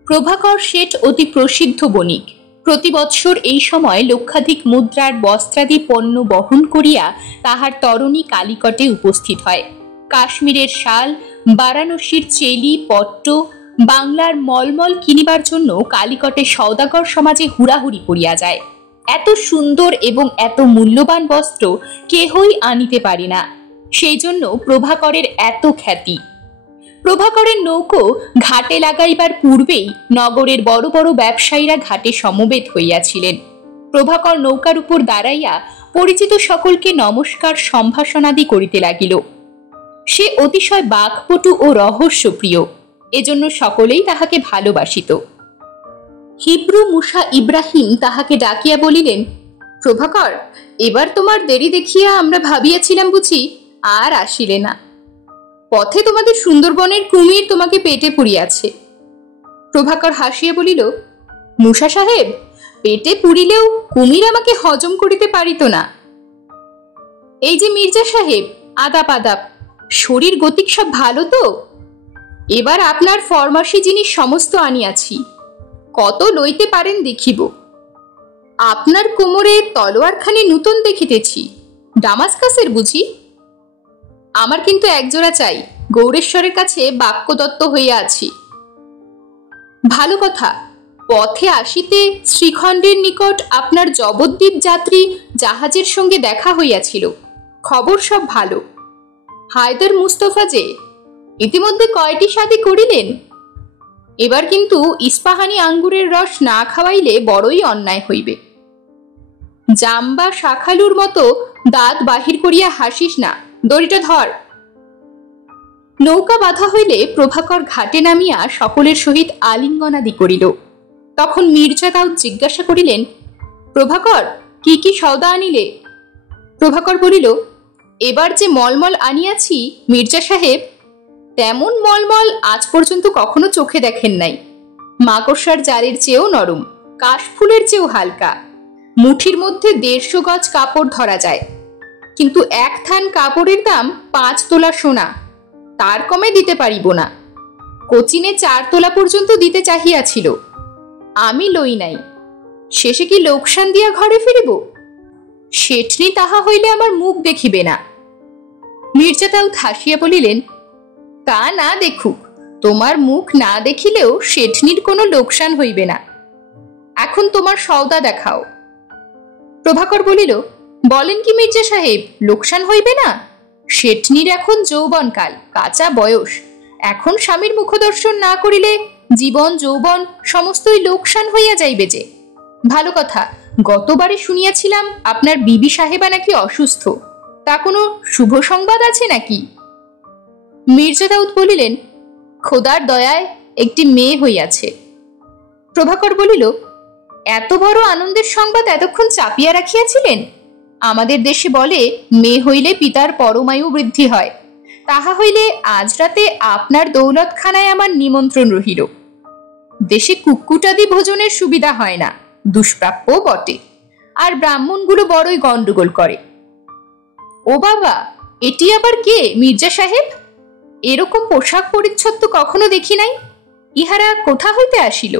প্রভাকর শেঠ অতি প্রসিদ্ধ বণিক। প্রতি বৎসর এই সময় লক্ষাধিক মুদ্রার বস্ত্রাদি পণ্য বহন করিয়া তাহার তরণী কালিকটে উপস্থিত হয়। কাশ্মীরের শাল, বারাণসীর চেলি, পট্ট, বাংলার মলমল কিনিবার জন্য কালিকটে সওদাগর সমাজে হুড়াহুড়ি পড়িয়া যায়। এত সুন্দর এবং এত মূল্যবান বস্ত্র কেহই আনিতে পারে না, সেই জন্য প্রভাকরের এত খ্যাতি। প্রভাকরের নৌকো ঘাটে লাগাইবার পূর্বেই নগরের বড় বড় ব্যবসায়ীরা ঘাটে সমবেত হইয়াছিলেন। প্রভাকর নৌকার উপর দাঁড়াইয়া পরিচিত সকলকে নমস্কার সম্ভাষণাদি করিতে লাগিল। সে অতিশয় বাকপটু ও রহস্যপ্রিয়, এজন্য সকলেই তাহাকে ভালোবাসিত। হিব্রু মুসা ইব্রাহিম তাহাকে ডাকিয়া বলিলেন, প্রভাকর, এবার তোমার দেরি দেখিয়া আমরা ভাবিয়াছিলাম বুঝি আর আসিলে না। পথে তোমাদের সুন্দরবনের কুমির তোমাকে পেটে পুড়িয়াছে। প্রভাকর হাসিয়া বলিল, মুসা সাহেব, পেটে পুড়িলেও কুমির আমাকে হজম করিতে পারিত না। এই যে মির্জা সাহেব, আদাব আদাব, শরীর গতিক সব ভালো তো? এবার আপনার ফরমাসি জিনিস সমস্ত আনিয়াছি, কত লইতে পারেন দেখিব। আপনার কোমরে তলোয়ারখানি নূতন দেখিতেছি, ডামাসকাসের বুঝি? আমার কিন্তু একজোড়া চাই, গৌরেশ্বরের কাছে বাক্যদত্ত হইয়া আছি। ভালো কথা, পথে আসিতে শ্রীখণ্ডের নিকট আপনার জবদ্বীপ যাত্রী জাহাজের সঙ্গে দেখা হইয়াছিল, খবর সব ভালো। হায়দার মুস্তফা যে ইতিমধ্যে কয়টি শাদী করিলেন। এবার কিন্তু ইস্পাহানি আঙ্গুরের রস না খাওয়াইলে বড়ই অন্যায় হইবে। জাম্বা শাখালুর মতো দাঁত বাহির করিয়া হাসিস না, দড়িটা ধর। নৌকা বাঁধা হইলে প্রভাকর ঘাটে নামিয়া সকলের সহিত আলিঙ্গনাদি করিল। তখন মির্জা দাউদ জিজ্ঞাসা করিলেন, প্রভাকর, কি কি সওদা আনিলে? প্রভাকর বলিল, এবার যে মলমল আনিয়াছি মির্জা সাহেব, তেমন মলমল আজ পর্যন্ত কখনো চোখে দেখেন নাই। মাকড়সার জালের চেয়েও নরম, কাশফুলের চেয়েও হালকা, মুঠির মধ্যে 150 গজ কাপড় ধরা যায়। কিন্তু এক থান কাপড়ের দাম 5 তোলা সোনা, তার কমে দিতে পারিব না। কোচিনে 4 তোলা পর্যন্ত দিতে চাহিয়াছিল, আমি লই নাই। শেষে কি লোকসান দিয়া ঘরে ফিরিব? শেঠনি তাহা হইলে আমার মুখ দেখিবে না। মির্জা দাউদ হাসিয়া বলিলেন, তা না দেখুক, তোমার মুখ না দেখিলেও শেঠনির কোনো লোকসান হইবে না। এখন তোমার সওদা দেখাও। প্রভাকর বলিল, বলেন কি মির্জা সাহেব, লোকসান হইবে না? শেঠনির এখন যৌবনকাল, কাঁচা বয়স, এখন স্বামীর মুখদর্শন না করিলে জীবন যৌবন সমস্তই লোকসান হইয়া যাইবে যে। ভালো কথা, গতবারে শুনিয়াছিলাম আপনার বিবি সাহেবা নাকি অসুস্থ, তা কোনো শুভ সংবাদ আছে নাকি? মির্জা দাউদ বলিলেন, খোদার দয়ায় একটি মেয়ে হইয়াছে। প্রভাকর বলিল, এত বড় আনন্দের সংবাদ এতক্ষণ চাপিয়া রাখিয়াছিলেন? আমাদের দেশে বলে, মেয়ে হইলে পিতার পরমায়ু বৃদ্ধি হয়। তাহা হইলে আজ রাতে আপনার দৌলতখানায় আমার নিমন্ত্রণ রহিল। দেশে কুক্কুটাদি ভোজনের সুবিধা হয় না, দুষ্প্রাপ্য বটে, আর ব্রাহ্মণগুলো বড়ই গন্ডগোল করে। ও বাবা, এটি আবার কে মির্জা সাহেব? এরকম পোশাক পরিচ্ছদ তো কখনো দেখি নাই, ইহারা কোথা হইতে আসিল?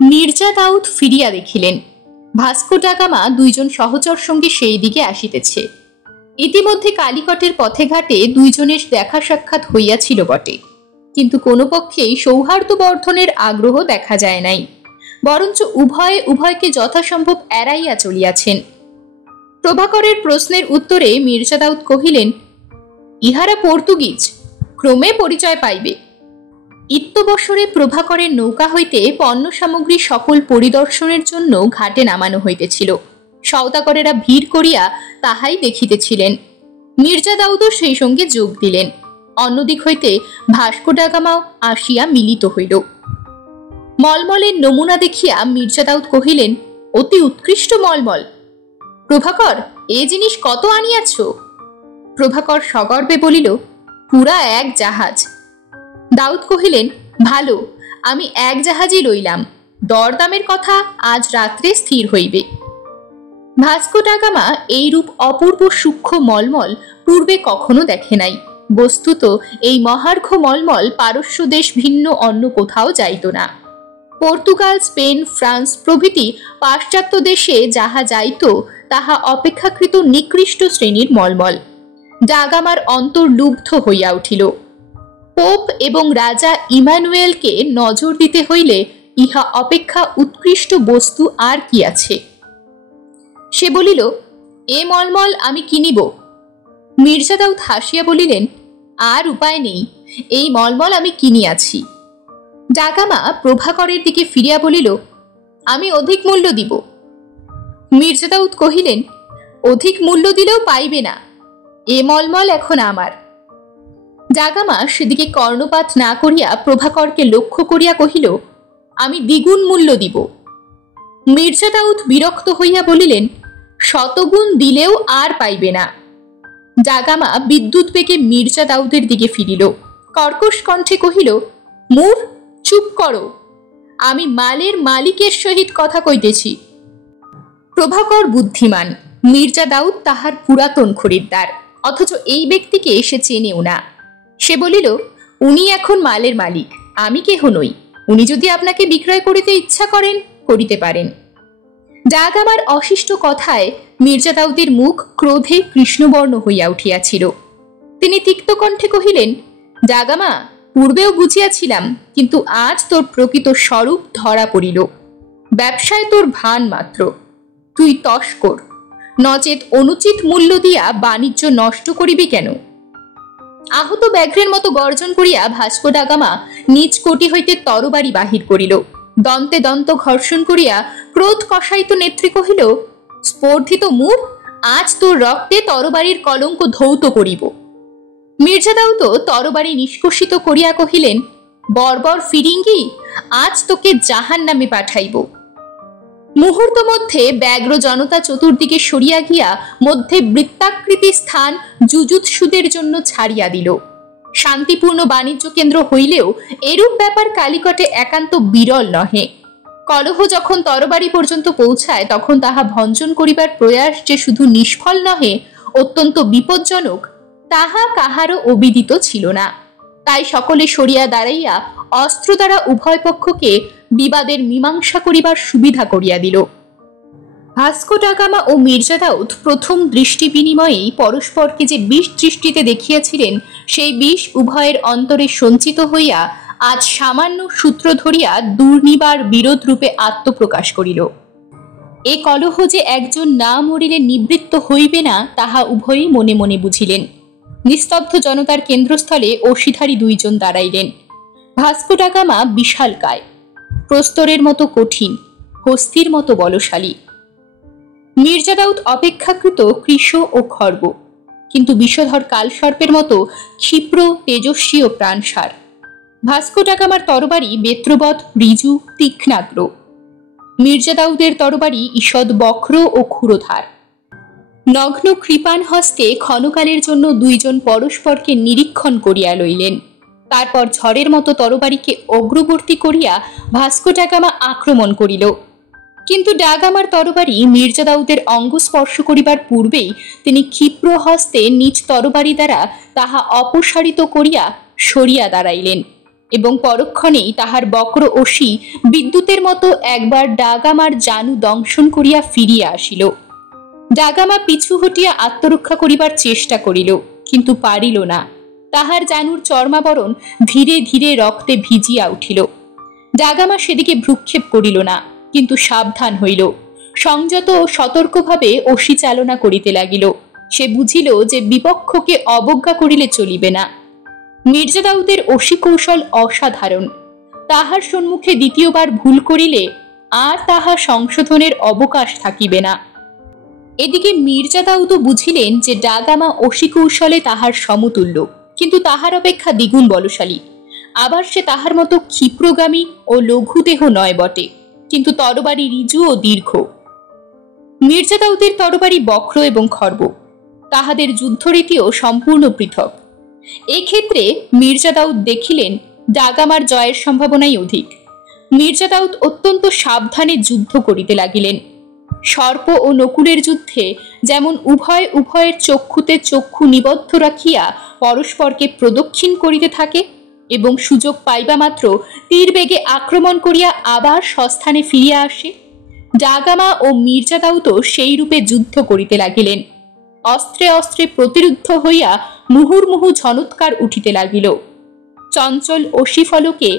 মির্জা দাউদ ফিরিয়া দেখিলেন ভাস্কো ডা গামা 2 জন সহচর সঙ্গে সেই দিকে আসিতেছে। ইতিমধ্যে কালিকটের পথে ঘাটে 2 জনের দেখা সাক্ষাৎ হইয়াছিল বটে, কিন্তু কোনো পক্ষেই সৌহার্দ্য বর্ধনের আগ্রহ দেখা যায় নাই, বরঞ্চ উভয়ে উভয়কে যথাসম্ভব এড়াইয়া চলিয়াছেন। প্রভাকরের প্রশ্নের উত্তরে মির্জা দাউদ কহিলেন, ইহারা পর্তুগিজ, ক্রমে পরিচয় পাইবে। ইত্যবসরে প্রভাকরের নৌকা হইতে পণ্য সামগ্রী সকল পরিদর্শনের জন্য ঘাটে নামানো হইতেছিল। সওদাগরেরা ভিড় করিয়া তাহাই দেখিতেছিলেন। মির্জা দাউদও সেই সঙ্গে যোগ দিলেন। অন্যদিক হইতে ভাস্কো ডা গামাও আসিয়া মিলিত হইল। মলমলের নমুনা দেখিয়া মির্জা দাউদ কহিলেন, অতি উৎকৃষ্ট মলমল। প্রভাকর, এ জিনিস কত আনিয়াছ? প্রভাকর সগর্বে বলিল, পুরা 1 জাহাজ। দাউদ কহিলেন, ভালো, আমি 1 জাহাজই লইলাম, দরদামের কথা আজ রাত্রে স্থির হইবে। ভাস্কো ডা গামা এইরূপ অপূর্ব সূক্ষ্ম মলমল পূর্বে কখনো দেখে নাই। বস্তুত এই মহার্ঘ মলমল পারস্য দেশ ভিন্ন অন্য কোথাও যাইত না। পর্তুগাল, স্পেন, ফ্রান্স প্রভৃতি পাশ্চাত্য দেশে যাহা যাইত তাহা অপেক্ষাকৃত নিকৃষ্ট শ্রেণীর মলমল। ডা গামার অন্তর লুব্ধ হইয়া উঠিল। পোপ এবং রাজা ইমানুয়েলকে নজর দিতে হইলে ইহা অপেক্ষা উৎকৃষ্ট বস্তু আর কি আছে? সে বলিল, এ মলমল আমি কিনিব। মির্জা দাউদ হাসিয়া বলিলেন, আর উপায় নেই, এই মলমল আমি কিনিয়াছি। ডা গামা প্রভাকরের দিকে ফিরিয়া বলিল, আমি অধিক মূল্য দিব। মির্জা দাউদ কহিলেন, অধিক মূল্য দিলেও পাইবে না, এ মলমল এখন আমার। ডা গামা সেদিকে কর্ণপাত না করিয়া প্রভাকরকে লক্ষ্য করিয়া কহিল, আমি দ্বিগুণ মূল্য দিব। মির্জা দাউদ বিরক্ত হইয়া বলিলেন, শতগুণ দিলেও আর পাইবে না। ডা গামা বিদ্যুৎ বেগে মির্জা দাউদের দিকে ফিরিল, কর্কশ কণ্ঠে কহিল, মূর, চুপ করো, আমি মালের মালিকের সহিত কথা কইতেছি। প্রভাকর বুদ্ধিমান, মির্জা দাউদ তাহার পুরাতন খরিদ্দার, অথচ এই ব্যক্তিকে সে চেনেও না। সে বলিল, উনি এখন মালের মালিক, আমি কেহ নই। উনি যদি আপনাকে বিক্রয় করিতে ইচ্ছা করেন, করিতে পারেন। ডাগামার অশিষ্ট কথায় মির্জা দাউদের মুখ ক্রোধে কৃষ্ণবর্ণ হইয়া উঠিয়াছিল। তিনি তিক্ত কণ্ঠে কহিলেন, ডাগামা, পূর্বেও বুঝিয়াছিলাম, কিন্তু আজ তোর প্রকৃত স্বরূপ ধরা পড়িল। ব্যবসায় তোর ভান মাত্র, তুই তস্কর, নচেত অনুচিত মূল্য দিয়া বাণিজ্য নষ্ট করিবি কেন? আহত ব্যাঘ্রের মতো গর্জন করিয়া ভাস্কো ডাগামা নিজ কোটি হইতে তরবারি বাহির করিল। দন্তে দন্ত ঘর্ষণ করিয়া ক্রোধ কষায়িত নেত্রে কহিল, স্পর্ধিত মূঢ়, আজ তোর রক্তে তরবারির কলঙ্ক ধৌত করিব। মির্জা দাউদ তরবারি নিষ্কষিত করিয়া কহিলেন, বর্বর ফিরিঙ্গি, আজ তোকে জাহান্নামে পাঠাইব। মুহূর্ত মধ্যে ব্যগ্র জনতা চতুর্দিকে সরিয়া গিয়া মধ্যে বৃত্তাকৃতি স্থান যুযুৎসুদের জন্য ছাড়িয়া দিল। শান্তিপূর্ণ বাণিজ্য কেন্দ্র হইলেও এরূপ ব্যাপার কালিকটে একান্ত বিরল নহে। কলহ যখন তরবারি পর্যন্ত পৌঁছায়, তখন তাহা ভঞ্জন করিবার প্রয়াস যে শুধু নিষ্ফল নহে, অত্যন্ত বিপজ্জনক, তাহা কাহারও অবিদিত ছিল না। তাই সকলে সরিয়া দাঁড়াইয়া অস্ত্র দ্বারা উভয় পক্ষকে বিবাদের মীমাংসা করিবার সুবিধা করিয়া দিল। ভাস্কো ডাগামা ও মির্জা দাউদ প্রথম দৃষ্টি বিনিময়েই পরস্পরকে যে বিষ দৃষ্টিতে দেখিয়াছিলেন, সেই বিষ উভয়ের অন্তরে সঞ্চিত হইয়া আজ সামান্য সূত্র ধরিয়া দুর্নিবার বিরোধ রূপে আত্মপ্রকাশ করিল। এ কলহ যে একজন না মরিলে নিবৃত্ত হইবে না, তাহা উভয়ই মনে মনে বুঝিলেন। নিস্তব্ধ জনতার কেন্দ্রস্থলে অশীধারী দুইজন দাঁড়াইলেন। ভাস্কো ডাগামা বিশালকায়, প্রস্তরের মতো কঠিন, হস্তির মতো বলশালী। মির্জা দাউদ অপেক্ষাকৃত কৃশ ও খর্ব, কিন্তু বিষধর কালসর্পের মতো ক্ষিপ্র, তেজস্বী ও প্রাণসার। ভাস্কো ডাগামার তরবারি বেত্রবৎ ঋজু, তীক্ষ্ণাগ্র। মির্জা দাউদের তরবারি ঈষৎ বক্র ও ক্ষুরধার। নগ্ন কৃপাণ হস্তে ক্ষণকালের জন্য দুইজন পরস্পরকে নিরীক্ষণ করিয়া লইলেন। তারপর ঝড়ের মতো তরবারিকে অগ্রবর্তী করিয়া ভাস্কো ডাগামা আক্রমণ করিল। কিন্তু ডাগামার তরবারি মির্জা দাউদের অঙ্গ স্পর্শ করিবার পূর্বেই তিনি ক্ষিপ্র হস্তে নিজ তরবারি দ্বারা তাহা অপসারিত করিয়া সরিয়া দাঁড়াইলেন, এবং পরক্ষণেই তাহার বক্র অসি বিদ্যুতের মতো একবার ডাগামার জানু দংশন করিয়া ফিরিয়া আসিল। ডাগামা পিছু হটিয়া আত্মরক্ষা করিবার চেষ্টা করিল, কিন্তু পারিল না। তাহার জানুর চর্মাবরণ ধীরে ধীরে রক্তে ভিজিয়া উঠিল। ডাগামা সেদিকে ভ্রুক্ষেপ করিল না, কিন্তু সাবধান হইল। সংযত ও সতর্কভাবে অসি চালনা করিতে লাগিল। সে বুঝিল যে বিপক্ষকে অবজ্ঞা করিলে চলিবে না। মির্জা দাউদের অসি কৌশল অসাধারণ। তাহার সম্মুখে দ্বিতীয়বার ভুল করিলে আর তাহা সংশোধনের অবকাশ থাকিবে না। এদিকে মির্জা দাউদ বুঝিলেন যে ডাগামা অসি কৌশলে তাহার সমতুল্য, কিন্তু তাহার অপেক্ষা দ্বিগুণ বলশালী। আবার সে তাহার মতো ক্ষিপ্রগামী ও লঘুদেহ নয় বটে, কিন্তু তরবারি ঋজু ও দীর্ঘ। মির্জা দাউদের তরবারি বক্র এবং খর্ব। তাহাদের যুদ্ধরীতিও সম্পূর্ণ পৃথক। এক্ষেত্রে মির্জা দাউদ দেখিলেন ডাগামার জয়ের সম্ভাবনাই অধিক। মির্জা দাউদ অত্যন্ত সাবধানে যুদ্ধ করিতে লাগিলেন। সর্প ও নকুলের যুদ্ধে যেমন উভয় উভয়ের চক্ষুতে চক্ষু নিবদ্ধ রাখিয়া পরস্পরকে প্রদক্ষিণ করিতে থাকে এবং সুযোগ পাইবা মাত্র তীর বেগে আক্রমণ করিয়া আবার স্বস্থানে ফিরিয়া আসে, ডাগামা ও মির্জা দাউদও সেই রূপে যুদ্ধ করিতে লাগিলেন। অস্ত্রে অস্ত্রে প্রতিরুদ্ধ হইয়া মুহুর্মুহু ঝনৎকার উঠিতে লাগিল। চঞ্চল অসিফলকে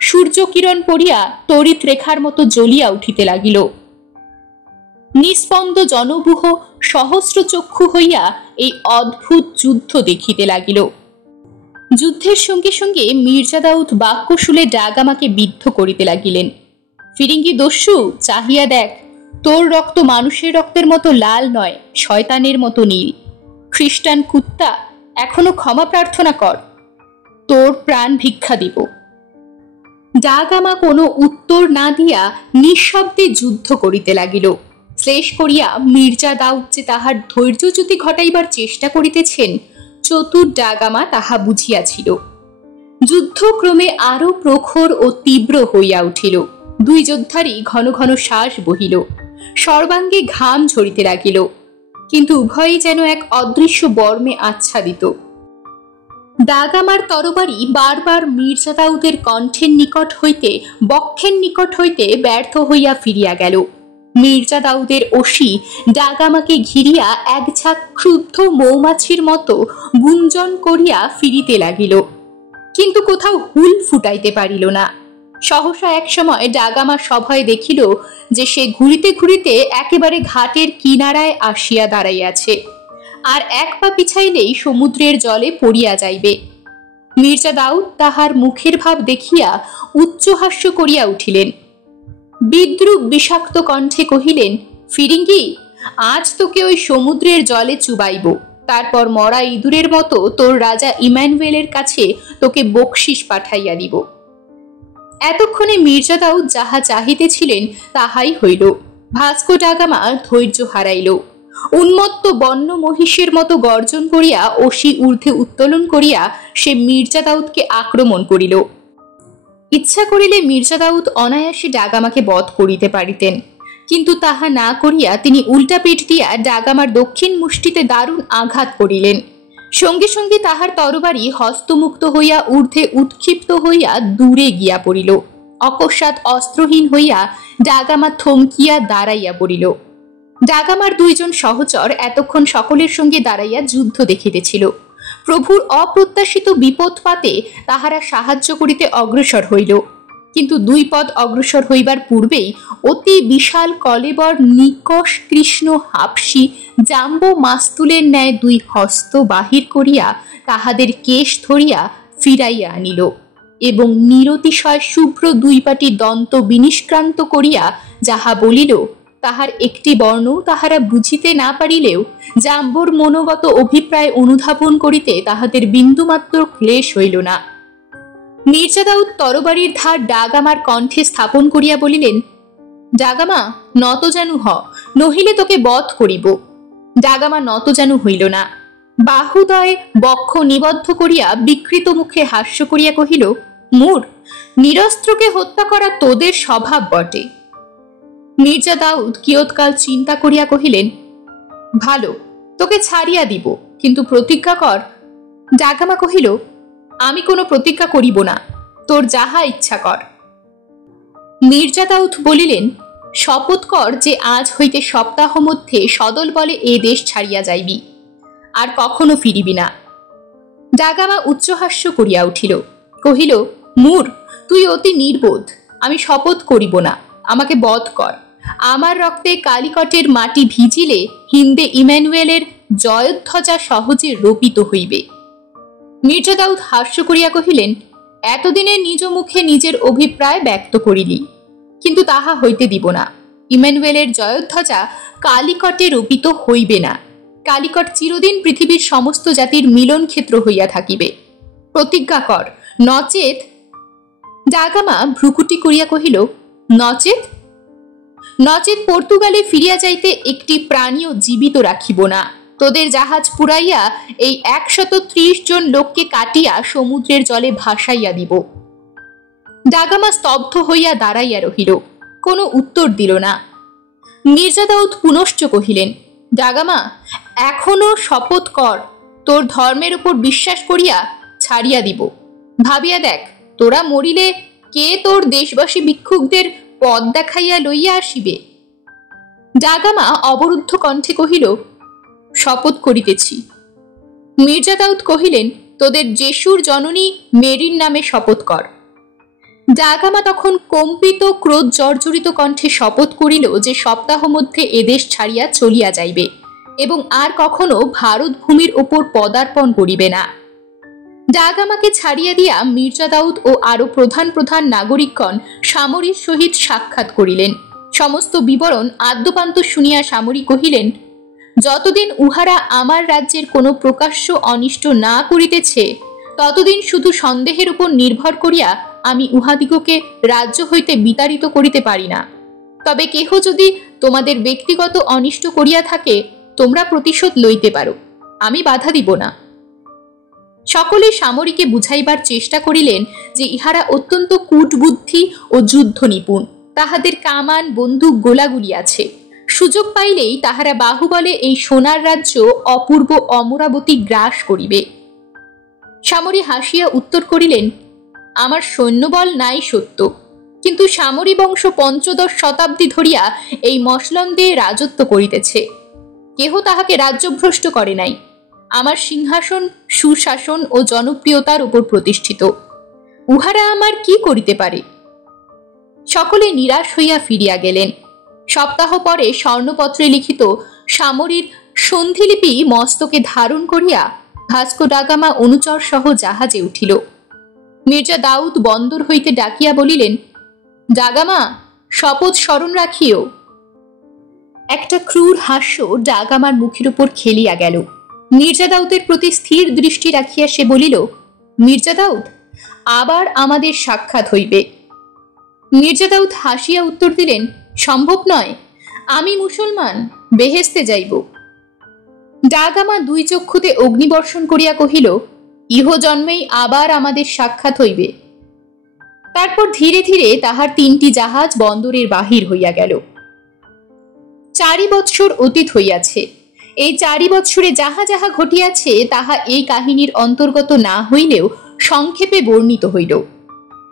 সূর্যকিরণ পড়িয়া তড়িৎ রেখার মতো জ্বলিয়া উঠিতে লাগিল। নিস্পন্দ জনবুহ সহস্র চক্ষু হইয়া এই অদ্ভুত যুদ্ধ দেখিতে লাগিল। যুদ্ধের সঙ্গে সঙ্গে মির্জা দাউদ বাক্যশুলে ডাগামাকে বিদ্ধ করিতে লাগিলেন। ফিরিঙ্গি দস্যু, চাহিয়া দেখ, তোর রক্ত মানুষের রক্তের মতো লাল নয়, শয়তানের মতো নীল। খ্রিস্টান কুত্তা, এখনো ক্ষমা প্রার্থনা কর, তোর প্রাণ ভিক্ষা দিব। ডাগামা কোনো উত্তর না দিয়া নিঃশব্দে যুদ্ধ করিতে লাগিল। শ্লেষ করিয়া মির্জা দাউদ যে তাহার ধৈর্যচ্যুতি ঘটাইবার চেষ্টা করিতেছেন, চতুর ডাগামা তাহা বুঝিয়াছিল। যুদ্ধ ক্রমে আরো প্রখর ও তীব্র হইয়া উঠিল। দুই যোদ্ধারই ঘন ঘন শ্বাস বহিল, সর্বাঙ্গে ঘাম ঝরিতে লাগিল, কিন্তু উভয়ই যেন এক অদৃশ্য বর্মে আচ্ছাদিত। ডাগামার তরবারি বারবার মির্জা দাউদের কণ্ঠের নিকট হইতে, বক্ষের নিকট হইতে ব্যর্থ হইয়া ফিরিয়া গেল। মির্জা দাউদের অসি ডাগামাকে ঘিরিয়া এক ঝাঁক ক্ষুব্ধ মৌমাছির মতো গুঞ্জন করিয়া ফিরিতে লাগিল, কিন্তু কোথাও হুল ফুটাইতে পারিল না। সহসা এক সময় ডাগামা সভয়ে দেখিল যে সে ঘুরিতে ঘুরিতে একেবারে ঘাটের কিনারায় আসিয়া দাঁড়াইয়াছে, আর এক পা পিছাইলেই সমুদ্রের জলে পড়িয়া যাইবে। মির্জা দাউদ তাহার মুখের ভাব দেখিয়া উচ্চহাস্য করিয়া উঠিলেন। বিদ্রুপ বিষাক্ত কণ্ঠে কহিলেন, ফিরিঙ্গি, আজ তোকে ওই সমুদ্রের জলে চুবাইব, তারপর মরা ইঁদুরের মতো তোর রাজা ইমানুয়েলের কাছে তোকে বকশিস পাঠাইয়া দিব। এতক্ষণে মির্জা দাউদ যাহা চাহিতেছিলেন তাহাই হইল। ভাস্কো ডাগামা ধৈর্য হারাইল। উন্মত্ত বন্য মহিষের মতো গর্জন করিয়া অসি ঊর্ধ্বে উত্তোলন করিয়া সে মির্জা দাউদকে আক্রমণ করিল। ইচ্ছা করিলে মির্জা দাউদ অনায়াসে ডাগামাকে বধ করিতে পারিতেন, কিন্তু তাহা না করিয়া তিনি উল্টা পিঠ দিয়া ডাগামার দক্ষিণ মুষ্টিতে দারুণ আঘাত করিলেন। সঙ্গে সঙ্গে তাহার তরবারি হস্তমুক্ত হইয়া ঊর্ধ্বে উৎক্ষিপ্ত হইয়া দূরে গিয়া পড়িল। অকস্মাৎ অস্ত্রহীন হইয়া ডাগামা থমকিয়া দাঁড়াইয়া পড়িল। ডাগামার দুইজন সহচর এতক্ষণ সকলের সঙ্গে দাঁড়াইয়া যুদ্ধ দেখিতেছিল। প্রভুর অপ্রত্যাশিত বিপদপাতে তাহারা সাহায্য করিতে অগ্রসর হইল, কিন্তু দুই পদ অগ্রসর হইবার পূর্বেই অতি বিশাল কলেবর নিকষ কৃষ্ণ হাপসি জাম্বো মাস্তুলের ন্যায় দুই হস্ত বাহির করিয়া তাহাদের কেশ ধরিয়া ফিরাইয়া আনিল এবং নিরতিশয় শুভ্র দুই পাটি দন্ত বিনিষ্ক্রান্ত করিয়া যাহা বলিল তাহার একটি বর্ণ তাহারা বুঝিতে না পারিলেও জাম্বোর মনোগত অভিপ্রায় অনুধাবন করিতে তাহাদের বিন্দুমাত্র ক্লেশ হইল না। মির্জা দাউদ তরবারির ধার ডাগামার কণ্ঠে স্থাপন করিয়া বলিলেন, ডাগামা, নতজানু হ, নহিলে তোকে বধ করিব। ডাগামা নতজানু হইল না। বাহুদয়ে বক্ষ নিবদ্ধ করিয়া বিকৃত মুখে হাস্য করিয়া কহিল, মূর, নিরস্ত্রকে হত্যা করা তোদের স্বভাব বটে। মির্জা দাউদ কিয়ৎকাল চিন্তা করিয়া কহিলেন, ভালো, তোকে ছাড়িয়া দিব, কিন্তু প্রতিজ্ঞা কর। ডাগামা কহিল, আমি কোনো প্রতিজ্ঞা করিব না, তোর যাহা ইচ্ছা কর। মির্জা দাউদ বলিলেন, শপথ কর যে আজ হইতে সপ্তাহ মধ্যে সদল বলে এ দেশ ছাড়িয়া যাইবি, আর কখনো ফিরিবি না। ডাগামা উচ্চহাস্য করিয়া উঠিল, কহিল, মূর, তুই অতি নির্বোধ, আমি শপথ করিব না, আমাকে বধ কর। আমার রক্তে কালিকটের মাটি ভিজিলে হিন্দে ইমানুয়েলের জয়ধ্বজা সহজে রোপিত হইবে। মির্জা দাউদ হাস্য করিয়া কহিলেন, এতদিনে নিজ মুখে নিজের অভিপ্রায় ব্যক্ত করিলি, কিন্তু তাহা হইতে দিব না। ইমানুয়েলের জয়ধ্বজা কালিকটে রোপিত হইবে না। কালিকট চিরদিন পৃথিবীর সমস্ত জাতির মিলন ক্ষেত্র হইয়া থাকিবে। প্রতিজ্ঞা কর, নচেত। ডাগামা ভ্রুকুটি করিয়া কহিল, নচেত? নচেত পর্তুগালে ফিরিয়া যাইতে একটি প্রাণীও জীবিত রাখিব না। তোদের জাহাজ পুরাইয়া এই 130 জন লোককে কাটিয়া সমুদ্রের জলে ভাসাইয়া দিব। ডাগামা স্তব্ধ হইয়া দাঁড়াইয়া রহিল, কোনো উত্তর দিল না। মির্জা দাউদ পুনশ্চ কহিলেন, ডাগামা, এখনো শপথ কর, তোর ধর্মের উপর বিশ্বাস করিয়া ছাড়িয়া দিব। ভাবিয়া দেখ, তোরা মরিলে কে তোর দেশবাসী ভিক্ষুকদের পথ দেখাইয়া লইয়া আসিবে? ডাগামা অবরুদ্ধ কণ্ঠে কহিল, শপথ করিতেছি। মির্জা দাউদ কহিলেন, তোদের যেশুর জননী মেরির নামে শপথ কর। ডাগামা তখন কম্পিত ক্রোধ জর্জরিত কণ্ঠে শপথ করিল যে সপ্তাহ মধ্যে এদেশ ছাড়িয়া চলিয়া যাইবে এবং আর কখনো ভারত ভূমির ওপর পদার্পণ করিবে না। ডাগামাকে ছাড়িয়া দিয়া মির্জা দাউদ ও আরো প্রধান প্রধান নাগরিকগণ সামরীর সহিত সাক্ষাৎ করিলেন। সমস্ত বিবরণ আদ্যপান্ত শুনিয়া সামরী কহিলেন, যতদিন উহারা আমার রাজ্যের কোনো প্রকাশ্য অনিষ্ট না করিতেছে ততদিন শুধু সন্দেহের উপর নির্ভর করিয়া আমি উহাদিগকে রাজ্য হইতে বিতাড়িত করিতে পারি না। তবে কেহ যদি তোমাদের ব্যক্তিগত অনিষ্ট করিয়া থাকে তোমরা প্রতিশোধ লইতে পারো, আমি বাধা দিব না। সকলে সামরীকে বুঝাইবার চেষ্টা করিলেন যে ইহারা অত্যন্ত কূটবুদ্ধি ও যুদ্ধ নিপুণ, তাহাদের কামান বন্দুক গোলাগুলি আছে। সুযোগ পাইলেই তাহারা বাহুবলে এই সোনার রাজ্য অপূর্ব অমরাবতী গ্রাস করিবে। সামরী হাসিয়া উত্তর করিলেন, আমার সৈন্যবল নাই সত্য, কিন্তু সামরি বংশ ৫৫ শতাব্দী ধরিয়া এই মসলন্দে রাজত্ব করিতেছে, কেহ তাহাকে রাজ্যভ্রষ্ট করে নাই। আমার সিংহাসন সুশাসন ও জনপ্রিয়তার উপর প্রতিষ্ঠিত, উহারা আমার কি করিতে পারে? সকলে নিরাশ হইয়া ফিরিয়া গেলেন। সপ্তাহ পরে স্বর্ণপত্রে লিখিত সামরির সন্ধিলিপি মস্তকে ধারণ করিয়া ভাস্কো ডা গামা অনুচর সহ জাহাজে উঠিল। মির্জা দাউদ বন্দর হইতে ডাকিয়া বলিলেন, ডা গামা, শপথ স্মরণ রাখিও। একটা ক্রূর হাস্য ডা গামার মুখের উপর খেলিয়া গেল। মির্জা দাউদের প্রতি স্থির দৃষ্টি রাখিয়া সে বলিল, মির্জা দাউদ, আবার আমাদের সাক্ষাৎ হইবে। মির্জা দাউদ হাসিয়া উত্তর দিলেন, সম্ভব নয়, আমি মুসলমান, বেহেস্তে যাইব। ডা গামা দুই চক্ষুতে অগ্নিবর্ষণ করিয়া কহিল, ইহ জন্মেই আবার আমাদের সাক্ষাৎ হইবে। তারপর ধীরে ধীরে তাহার ৩টি জাহাজ বন্দরের বাহির হইয়া গেল। ৪ বৎসর অতীত হইয়াছে। এই ৪ বৎসরে যাহা যাহা ঘটিয়াছে তাহা এই কাহিনীর অন্তর্গত না হইলেও সংক্ষেপে বর্ণিত হইল।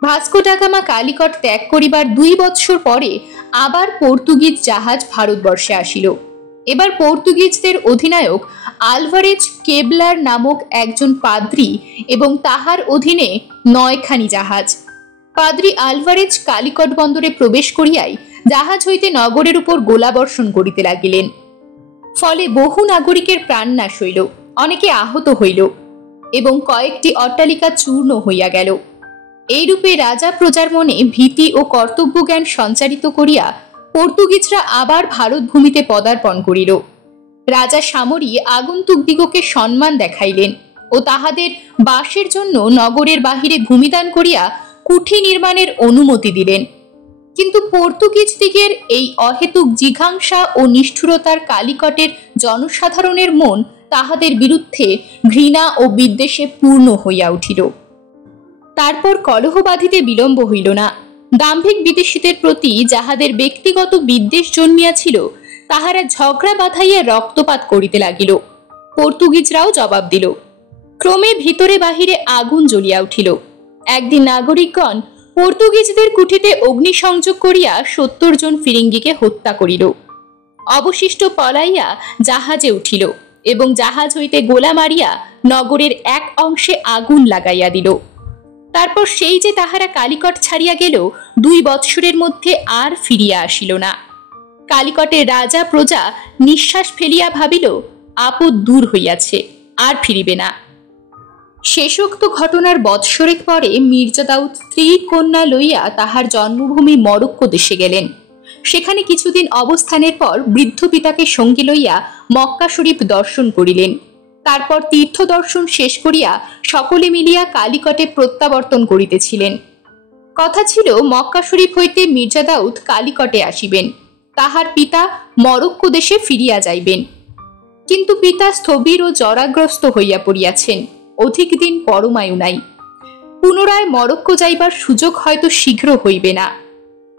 ভাস্কো ডা গামা কালিকট ত্যাগ করিবার ২ বৎসর পরে আবার পর্তুগিজ জাহাজ ভারতবর্ষে আসিল। এবার পর্তুগিজদের অধিনায়ক আলভারেজ কেবলার নামক একজন পাদ্রী এবং তাহার অধীনে ৯খানি জাহাজ। পাদ্রী আলভারেজ কালিকট বন্দরে প্রবেশ করিয়াই জাহাজ হইতে নগরের উপর গোলাবর্ষণ করিতে লাগিলেন। ফলে বহু নাগরিকের প্রাণনাশ হইল, অনেকে আহত হইল এবং কয়েকটি অট্টালিকা চূর্ণ হইয়া গেল। এইরূপে রাজা প্রজার মনে ভীতি ও কর্তব্যজ্ঞান সঞ্চারিত করিয়া পর্তুগিজরা আবার ভারত ভূমিতে পদার্পণ করিল। রাজা সামরি আগন্তুকদিগকে সম্মান দেখাইলেন ও তাহাদের বাসের জন্য নগরের বাহিরে ভূমিদান করিয়া কুঠি নির্মাণের অনুমতি দিলেন। কিন্তু পর্তুগিজদিগের এই অহেতুক জিঘাংসা ও নিষ্ঠুরতার কালিকটের জনসাধারণের মন তাহাদের বিরুদ্ধে ঘৃণা ও বিদ্বেষে পূর্ণ হইয়া উঠিল। তারপর কলহ বাঁধিতে বিলম্ব হইল না। দাম্ভিক বিদেশীদের প্রতি যাহাদের ব্যক্তিগত বিদ্বেষ জন্মিয়াছিল তাহারা ঝগড়া বাঁধাইয়া রক্তপাত করিতে লাগিল। পর্তুগিজরাও জবাব দিল। ক্রমে ভিতরে বাহিরে আগুন জ্বলিয়া উঠিল। একদিন নাগরিকগণ পর্তুগিজদের কুঠিতে অগ্নিসংযোগ করিয়া ৭০ জন ফিরিঙ্গিকে হত্যা করিল। অবশিষ্ট পলাইয়া জাহাজে উঠিল এবং জাহাজ হইতে গোলা মারিয়া নগরের এক অংশে আগুন লাগাইয়া দিল। তারপর সেই যে তাহারা কালিকট ছাড়িয়া গেল, ২ বৎসরের মধ্যে আর ফিরিয়া আসিল না। কালিকটের রাজা প্রজা নিঃশ্বাস ফেলিয়া ভাবিল, আপদ দূর হইয়াছে, আর ফিরিবে না। শেষোক্ত ঘটনার বৎসরেক পরে মির্জা দাউদ স্ত্রী কন্যা লইয়া তাহার জন্মভূমি মরক্কো দেশে গেলেন। সেখানে কিছুদিন অবস্থানের পর বৃদ্ধ পিতাকে সঙ্গে লইয়া মক্কা শরীফ দর্শন করিলেন। তারপর তীর্থ দর্শন শেষ করিয়া সকলে মিলিয়া কালিকটে প্রত্যাবর্তন করিতেছিলেন। কথা ছিল মক্কা শরীফ হইতে মির্জা দাউদ কালিকটে আসিবেন, তাহার পিতা মরক্কো দেশে ফিরিয়া যাইবেন। কিন্তু পিতা স্থবির ও জরাগ্রস্ত হইয়া পড়িয়াছেন, অধিক দিন পরমায়ু নাই। পুনরায় মরক্কো যাইবার সুযোগ হয়তো শীঘ্র হইবে না।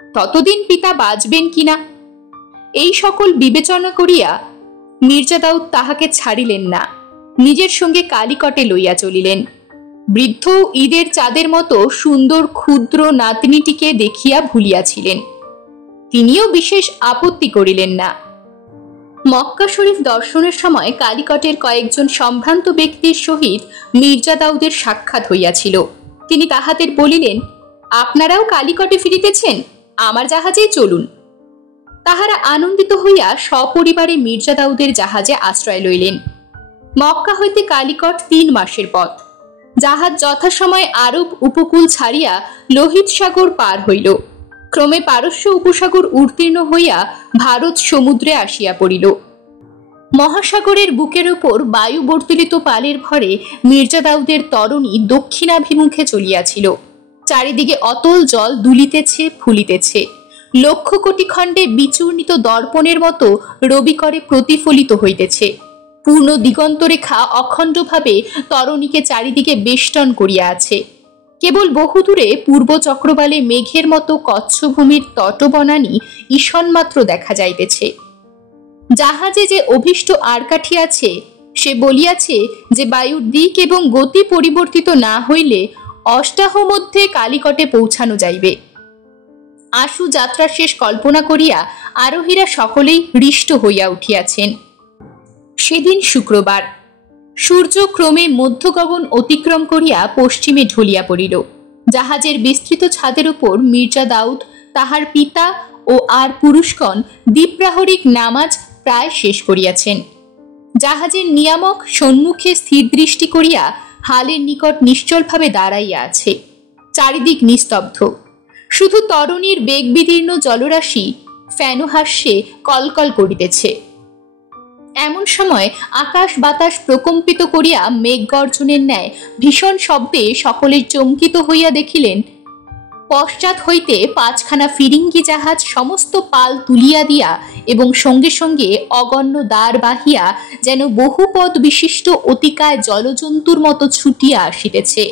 ততদিন পিতা বাঁচবেন কিনা, এই সকল বিবেচনা করিয়া মির্জা দাউদ তাহাকে ছাড়িলেন না, নিজের সঙ্গে কালিকটে লইয়া চলিলেন। বৃদ্ধ ঈদের চাঁদের মতো সুন্দর ক্ষুদ্র নাতনিটিকে দেখিয়া ভুলিয়াছিলেন। তিনিও বিশেষ আপত্তি করিলেন না। মক্কা শরীফ দর্শনের সময় কালিকটের কয়েকজন সম্ভ্রান্ত ব্যক্তির সহিত মির্জা দাউদের সাক্ষাৎ হইয়াছিল। তিনি তাহাদের বলিলেন, আপনারাও কালিকটে ফিরিতেছেন, আমার জাহাজেই চলুন। তাহারা আনন্দিত হইয়া সপরিবারে মির্জা দাউদের জাহাজে আশ্রয় লইলেন। মক্কা হইতে কালিকট ৩ মাসের পথ। জাহাজ যথাসময়ে আরব উপকূল ছাড়িয়া লোহিত সাগর পার হইল। ক্রমে পারস্য উপসাগর উত্তীর্ণ হইয়া ভারত সমুদ্রে আসিয়া পড়িল। মহাসাগরের বুকের উপর বায়ুবর্তিলিত পালের ভরে মির্জা দাউদের তরণী দক্ষিণাভিমুখে চলিয়াছিল। চারিদিকে অতল জল দুলিতেছে, ফুলিতেছে, লক্ষ কোটি খণ্ডে বিচূর্ণিত দর্পণের মতো রবিকরে প্রতিফলিত হইতেছে। পূর্ণ দিগন্তরেখা অখণ্ডভাবে তরণীকে চারিদিকে বেষ্টন করিয়া আছে। কেবল বহুদূরে পূর্ব চক্রবালে মেঘের মতো কচ্ছভূমির তটবনানী ঈষণমাত্র দেখা যাইতেছে। জাহাজে যে অভীষ্ট আরকাঠি আছে, সে বলিয়াছে যে বায়ুর দিক এবং গতি পরিবর্তিত না হইলে অষ্টাহ মধ্যে কালিকটে পৌঁছানো যাইবে। আশু যাত্রা শেষ কল্পনা করিয়া আরোহীরা সকলেই হৃষ্ট হইয়া উঠিয়াছেন। সেদিন শুক্রবার। সূর্য ক্রমে মধ্যগগন অতিক্রম করিয়া পশ্চিমে ঢলিয়া পড়িল। জাহাজের বিস্তৃত ছাদের উপর মির্জা দাউদ, তাহার পিতা ও আর পুরুষগণ দ্বীপ্রাহরিক নামাজ প্রায় শেষ করিয়াছেন। জাহাজের নিয়ামক সম্মুখে স্থির দৃষ্টি করিয়া হালের নিকট নিশ্চলভাবে দাঁড়াইয়া আছে। চারিদিক নিস্তব্ধ, শুধু তরণীর বেগবিদীর্ণ জলরাশি ফেনহাস্যে কলকল করিতেছে। এমন সময় আকাশ বাতাস প্রকম্পিত করিয়া মেঘগর্জনের ন্যায় ভীষণ শব্দে সকলে চমকিত হইয়া দেখিলেন, পশ্চাৎ হইতে 5খানা ফিরিঙ্গি জাহাজ সমস্ত পাল তুলিয়া দিয়া এবং সঙ্গে সঙ্গে অগণ্য দ্বার বাহিয়া যেন বহুপদ বিশিষ্ট অতিকায় জলজন্তুর মতো ছুটিয়া আসিতেছে।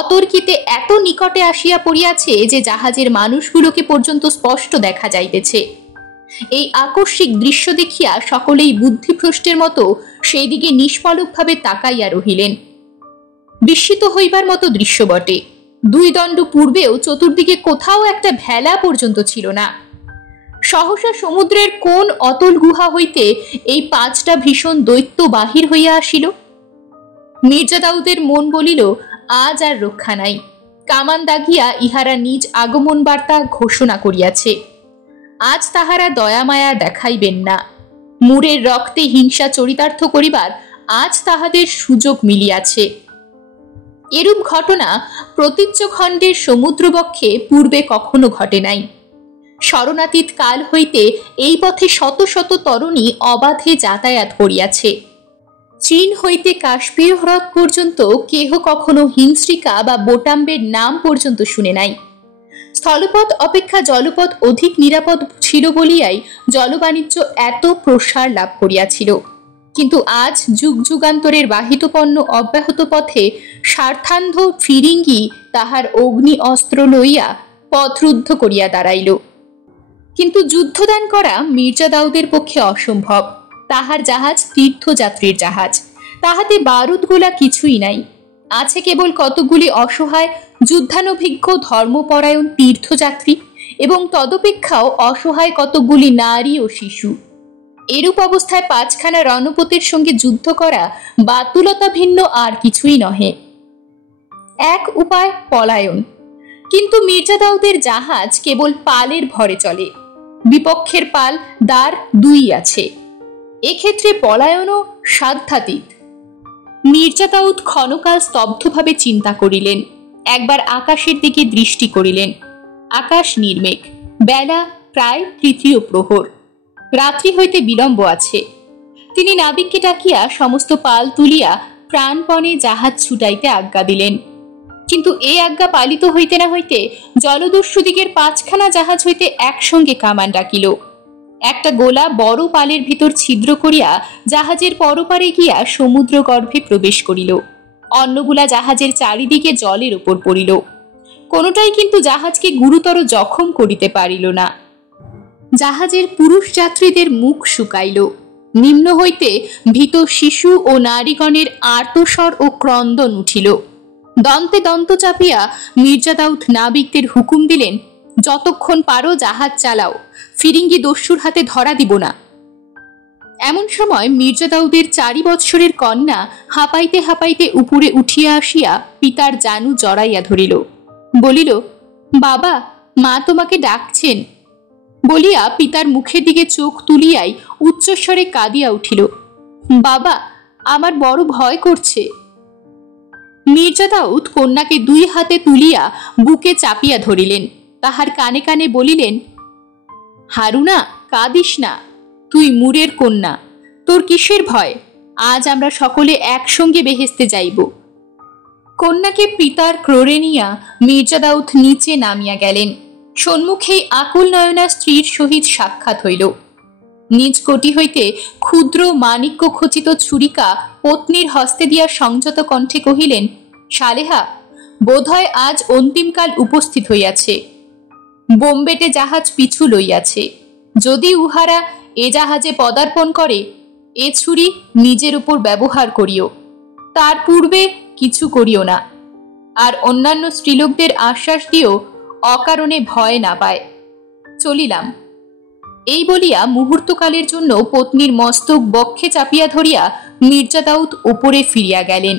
অতর্কিতে এত নিকটে আসিয়া পড়িয়াছে যে জাহাজের মানুষগুলোকে পর্যন্ত স্পষ্ট দেখা যাইতেছে। এই আকস্মিক দৃশ্য দেখিয়া সকলেই বুদ্ধিভ্রষ্টের মতো সেই দিকে নিষ্পলকভাবে তাকাইয়া রহিলেন। বিস্মিত হইবার মতো দৃশ্য বটে। 2 দণ্ড পূর্বেও চতুর্দিকে কোথাও একটা ভেলা পর্যন্ত ছিল না। সহসা সমুদ্রের কোন অতল গুহা হইতে এই 5টা ভীষণ দৈত্য বাহির হইয়া আসিল। মির্জা দাউদের মন বলিল, আজ আর রক্ষা নাই। কামান দাগিয়া ইহারা নিজ আগমন বার্তা ঘোষণা করিয়াছে। আজ তাহারা দয়ামায়া দেখাইবেন না। মুরের রক্তে হিংসা চরিতার্থ করিবার আজ তাহাদের সুযোগ মিলিয়াছে। এরূপ ঘটনা প্রতীচ্য খণ্ডের সমুদ্রবক্ষে পূর্বে কখনো ঘটে নাই। শরণাতীত কাল হইতে এই পথে শত শত তরুণী অবাধে যাতায়াত করিয়াছে। চীন হইতে কাশ্মীর হ্রদ পর্যন্ত কেহ কখনো হিংস্রিকা বা বোটাম্বের নাম পর্যন্ত শুনে নাই। স্থলপথ অপেক্ষা জলপথ অধিক নিরাপদ ছিল বলিয়াই জলবাণিজ্য এত প্রসার লাভ করিয়াছিল। কিন্তু আজ যুগ যুগান্তরের বাহিত পণ্য অব্যাহত পথে স্বার্থান্ধ ফিরিঙ্গি তাহার অগ্নি অস্ত্র লইয়া পথরুদ্ধ করিয়া দাঁড়াইল। কিন্তু যুদ্ধদান করা মির্জা দাউদের পক্ষে অসম্ভব। তাহার জাহাজ তীর্থযাত্রীর জাহাজ, তাহাতে বারুদ গোলা কিছুই নাই। আছে কেবল কতকগুলি অসহায় যুদ্ধানভিজ্ঞ ধর্মপরায়ণ তীর্থযাত্রী এবং তদপেক্ষাও অসহায় কতকগুলি নারী ও শিশু। এরূপ অবস্থায় 5খানা রণপোতের সঙ্গে যুদ্ধ করা বাতুলতা ভিন্ন আর কিছুই নহে। এক উপায় পলায়ন, কিন্তু মির্জা দাউদের জাহাজ কেবল পালের ভরে চলে। বিপক্ষের পাল দ্বার 2 আছে। এক্ষেত্রে পলায়নও সাধ্যাতীত। মির্জা দাউদ ক্ষণকাল স্তব্ধভাবে চিন্তা করিলেন। একবার আকাশের দিকে দৃষ্টি করিলেন। আকাশ নির্মেঘ, বেলা প্রায় 3য় প্রহর। রাত্রি হইতে বিলম্ব আছে। তিনি নাবিককে ডাকিয়া সমস্ত পাল তুলিয়া প্রাণপণে জাহাজ ছুটাইতে আজ্ঞা দিলেন। কিন্তু এই আজ্ঞা পালিত হইতে না হইতে জলদস্যুদিগের 5খানা জাহাজ হইতে একসঙ্গে কামান ডাকিল। একটা গোলা বড় পালের ভিতর ছিদ্র করিয়া জাহাজের পরপারে গিয়া সমুদ্র গর্ভে প্রবেশ করিল। অন্যগুলা জাহাজের চারিদিকে জলের উপর পড়িল। কোনোটাই কিন্তু জাহাজকে গুরুতর জখম করিতে পারিল না। জাহাজের পুরুষ যাত্রীদের মুখ শুকাইল। নিম্ন হইতে ভীত শিশু ও নারীগণের আর্তস্বর ও ক্রন্দন উঠিল। দন্তে দন্ত চাপিয়া মির্জা দাউদ নাবিকদের হুকুম দিলেন, যতক্ষণ পারো জাহাজ চালাও, ফিরিঙ্গি দস্যুর হাতে ধরা দিব না। এমন সময় মির্জা দাউদের 4 বৎসরের কন্যা হাঁপাইতে হাঁপাইতে উপরে উঠিয়া আসিয়া পিতার জানু জড়াইয়া ধরিল। বলিল, বাবা, মা তোমাকে ডাকছেন। বলিয়া পিতার মুখের দিকে চোখ তুলিয়াই উচ্চস্বরে কাঁদিয়া উঠিল, বাবা, আমার বড় ভয় করছে। মির্জা দাউদ কন্যাকে 2 হাতে তুলিয়া বুকে চাপিয়া ধরিলেন। তাহার কানে কানে বলিলেন, হারুনা, কাঁদিস না, তুই মুরের কন্যা, তোর কিসের ভয়? আজ আমরা সকলে একসঙ্গে বেহেস্তে যাইব। কন্যাকে পিতার ক্রোড়ে নিয়া মির্জা দাউদ নিচে নামিয়া গেলেন। সম্মুখেই আকুল নয়না স্ত্রীর সহিত সাক্ষাৎ হইল। নিজ কোটি হইতে ক্ষুদ্র মাণিক্য খচিত ছুরিকা পত্নীর হস্তে দিয়া সংযত কণ্ঠে কহিলেন, সালেহা, বোধহয় আজ অন্তিমকাল উপস্থিত হইয়াছে। বোম্বেটে জাহাজ পিছু লইয়াছে। যদি উহারা এ জাহাজে পদার্পণ করে, এ ছুরি নিজের উপর ব্যবহার করিও, তার পূর্বে কিছু করিও না। আর অন্যান্য স্ত্রীলোকদের আশ্বাস দিও, অকারণে ভয় না পায়। চলিলাম। এই বলিয়া মুহূর্তকালের জন্য পত্নীর মস্তক বক্ষে চাপিয়া ধরিয়া মির্জা দাউদ উপরে ফিরিয়া গেলেন।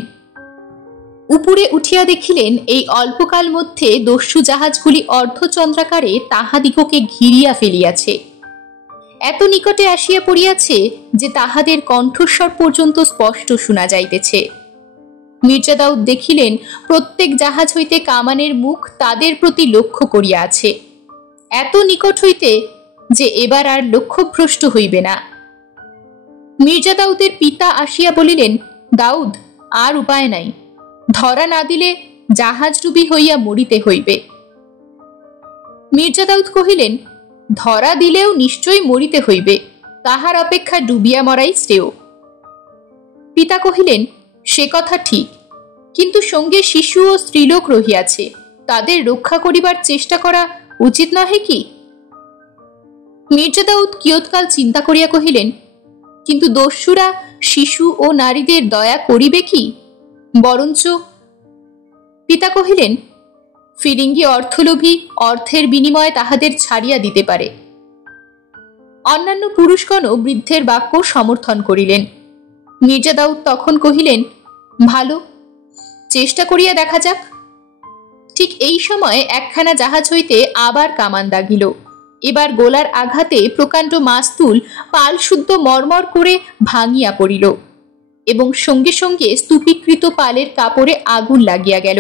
উপরে উঠিয়া দেখিলেন এই অল্পকাল মধ্যে দস্যু জাহাজগুলি অর্ধচন্দ্রাকারে তাহাদিগকে ঘিরিয়া ফেলিয়াছে। এত নিকটে আসিয়া পড়িয়াছে যে তাহাদের কণ্ঠস্বর পর্যন্ত স্পষ্ট শোনা যাইতেছে। মির্জা দাউদ দেখিলেন প্রত্যেক জাহাজ হইতে কামানের মুখ তাদের প্রতি লক্ষ্য করিয়া আছে, এত নিকট হইতে যে এবার আর লক্ষ্যভ্রষ্ট হইবে না। মির্জা দাউদের পিতা আসিয়া বলিলেন, দাউদ, আর উপায় নাই, ধরা না দিলে জাহাজডুবি হইয়া মরিতে হইবে। মির্জা দাউদ কহিলেন, ধরা দিলেও নিশ্চয়ই মরিতে হইবে, তাহার অপেক্ষা ডুবিয়া মরাই শ্রেয়। পিতা কহিলেন, সে কথা ঠিক, কিন্তু সঙ্গে শিশু ও স্ত্রীলোক রহিয়াছে, তাদের রক্ষা করিবার চেষ্টা করা উচিত নহে কি? মির্জা দাউদ কিয়ৎকাল চিন্তা করিয়া কহিলেন, কিন্তু দস্যুরা শিশু ও নারীদের দয়া করিবে কি? বরঞ্চ। পিতা কহিলেন, ফিরিঙ্গি অর্থলোভী, অর্থের বিনিময়ে তাহাদের ছাড়িয়া দিতে পারে। অন্যান্য পুরুষগণও বৃদ্ধের বাক্য সমর্থন করিলেন। মির্জা দাউদ তখন কহিলেন, ভালো, চেষ্টা করিয়া দেখা যাক। ঠিক এই সময় একখানা জাহাজ হইতে আবার কামান দাগিল। এবার গোলার আঘাতে প্রকাণ্ড মাস্তুল পাল শুদ্ধ মরমর করে ভাঙিয়া পড়িল এবং সঙ্গে সঙ্গে স্তূপীকৃত পালের কাপড়ে আগুন লাগিয়া গেল।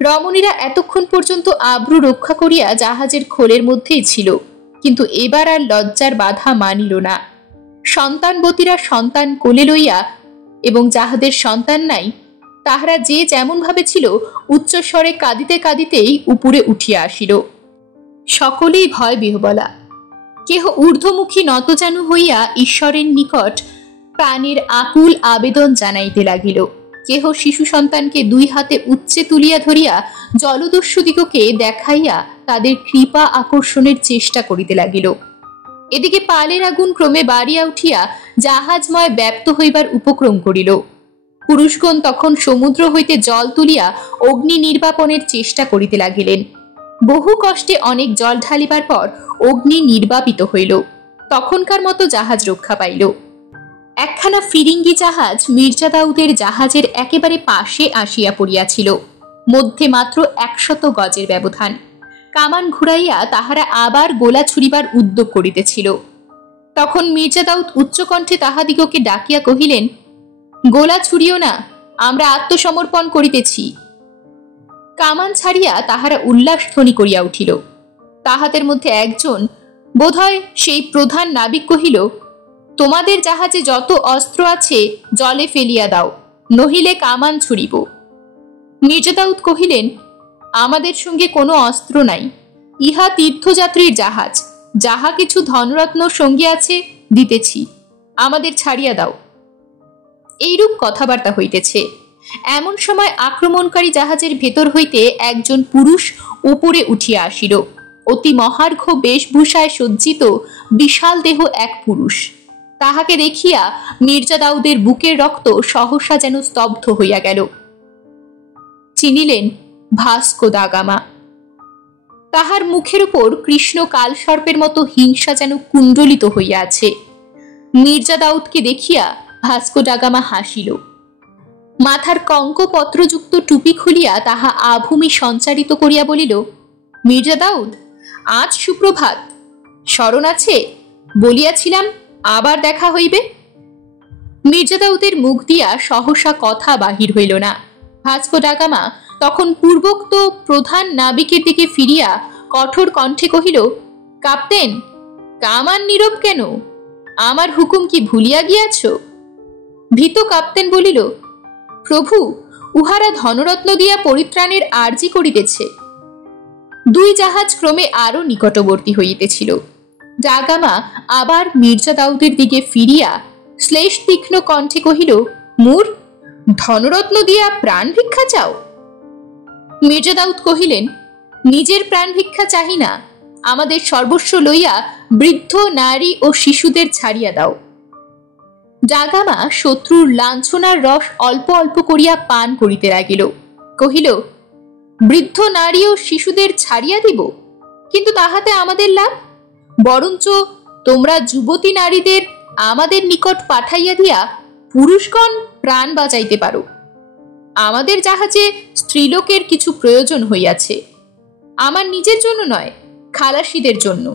রমণীরা এতক্ষণ পর্যন্ত আব্রু রক্ষা করিয়া জাহাজের খোলের মধ্যেই ছিল, কিন্তু এবার আর লজ্জার বাধা মানিল না। সন্তানবতীরা সন্তান কোলে লইয়া এবং যাহাদের সন্তান নাই তাহারা যে যেমন ভাবে ছিল উচ্চস্বরে কাঁদিতে কাঁদিতেই উপরে উঠিয়া আসিল। সকলেই ভয় বিহবলা, কেহ ঊর্ধ্বমুখী নতজানু হইয়া ঈশ্বরের নিকট প্রাণের আকুল আবেদন জানাইতে লাগিল। কেহ শিশু সন্তানকে দুই হাতে উচ্চে তুলিয়া ধরিয়া জলদস্যুদিগকে দেখাইয়া তাদের কৃপা আকর্ষণের চেষ্টা করিতে লাগিল। এদিকে পালের আগুন ক্রমে বাড়িয়া উঠিয়া জাহাজময় ব্যাপ্ত হইবার উপক্রম করিল। পুরুষগণ তখন সমুদ্র হইতে জল তুলিয়া অগ্নি নির্বাপনের চেষ্টা করিতে লাগিলেন। বহু কষ্টে অনেক জল ঢালিবার পর অগ্নি নির্বাপিত হইল। তখনকার মতো জাহাজ রক্ষা পাইল। একখানা ফিরিঙ্গি জাহাজ মির্জা দাউদের জাহাজের একেবারে পাশে আসিয়া পড়িয়াছিল। মধ্যে মাত্র 100 গজের ব্যবধান। কামান ঘুরাইয়া তাহারা আবার গোলা ছুড়িবার উদ্যোগ করিতেছিল। তখন মির্জা দাউদ উচ্চকণ্ঠে তাহাদিগকে ডাকিয়া কহিলেন, গোলা ছুড়িও না, আমরা আত্মসমর্পণ করিতেছি। কামান ছাড়িয়া তাহারা উল্লাসধ্বনি করিয়া উঠিল। তাহাদের মধ্যে একজন, বোধহয় সেই প্রধান নাবিক, কহিল, তোমাদের জাহাজে যত অস্ত্র আছে জলে ফেলিয়া দাও, নহিলে কামান ছুড়িব। মির্জা দাউদ কহিলেন, আমাদের সঙ্গে কোনো অস্ত্র নাই, ইহা তীর্থযাত্রীর জাহাজ, যাহা কিছু ধনরত্ন সঙ্গে আছে দিতেছি, আমাদের ছাড়িয়া দাও। এইরূপ কথাবার্তা হইতেছে। এমন সময় আক্রমণকারী জাহাজের ভেতর হইতে একজন পুরুষ উপরে উঠিয়া আসিল। অতি মহার্ঘ বেশভূষায় সজ্জিত বিশাল দেহ এক পুরুষ। তাহাকে দেখিয়া মির্জা দাউদের বুকের রক্ত সহসা যেন স্তব্ধ হইয়া গেল। চিনিলেন ভাস্কো দা গামা। তাহার মুখের উপর কৃষ্ণ কালসর্পের মতো হিংসা যেন কুণ্ডলিত হইয়া আছে। মির্জা দাউদকে দেখিয়া ভাস্কো দা গামা হাসিল। মাথার কঙ্কপত্রযুক্ত টুপি খুলিয়া তাহা আভূমি সঞ্চারিত করিয়া বলিল, মির্জা দাউদ, আজ সুপ্রভাত, স্মরণ আছে বলিয়াছিলাম আবার দেখা হইবে? মির্জা দাউদের মুখ দিয়া সহসা কথা বাহির হইল না। ভাস্কো দা গামা তখন পূর্বোক্ত প্রধান নাবিকের দিকে ফিরিয়া কঠোর কণ্ঠে কহিল, কাপ্তেন, কামান নীরব কেন? আমার হুকুম কি ভুলিয়া গিয়াছ? ভীত কাপ্তেন বলিল, প্রভু, উহারা ধনরত্ন দিয়া পরিত্রাণের আর্জি করিতেছে। দুই জাহাজ ক্রমে আরো নিকটবর্তী হইতেছিল। দা গামা আবার মির্জা দাউদের দিকে ফিরিয়া শ্লেষ তীক্ষ্ণ কণ্ঠে কহিল, মূর, ধনরত্ন দিয়া প্রাণ ভিক্ষা চাও? মির্জা দাউদ কহিলেন, নিজের প্রাণ ভিক্ষা চাহি না, আমাদের সর্বস্ব লইয়া বৃদ্ধ, নারী ও শিশুদের ছাড়িয়া দাও। দা গামা শত্রুর লাঞ্ছনার রস অল্প অল্প করিয়া পান করিতে লাগিল। কহিল, বৃদ্ধ নারী ও শিশুদের ছাড়িয়া দিব, কিন্তু তাহাতে আমাদের লাভ? বরঞ্চ তোমরা যুবতী নারীদের আমাদের নিকট পাঠাইয়া দিয়া পুরুষগণ প্রাণ বাঁচাইতে পারো। আমাদের জাহাজে স্ত্রীলোকের কিছু প্রয়োজন হইয়াছে, আমার নিজের জন্য নয়, খালাসিদের জন্য।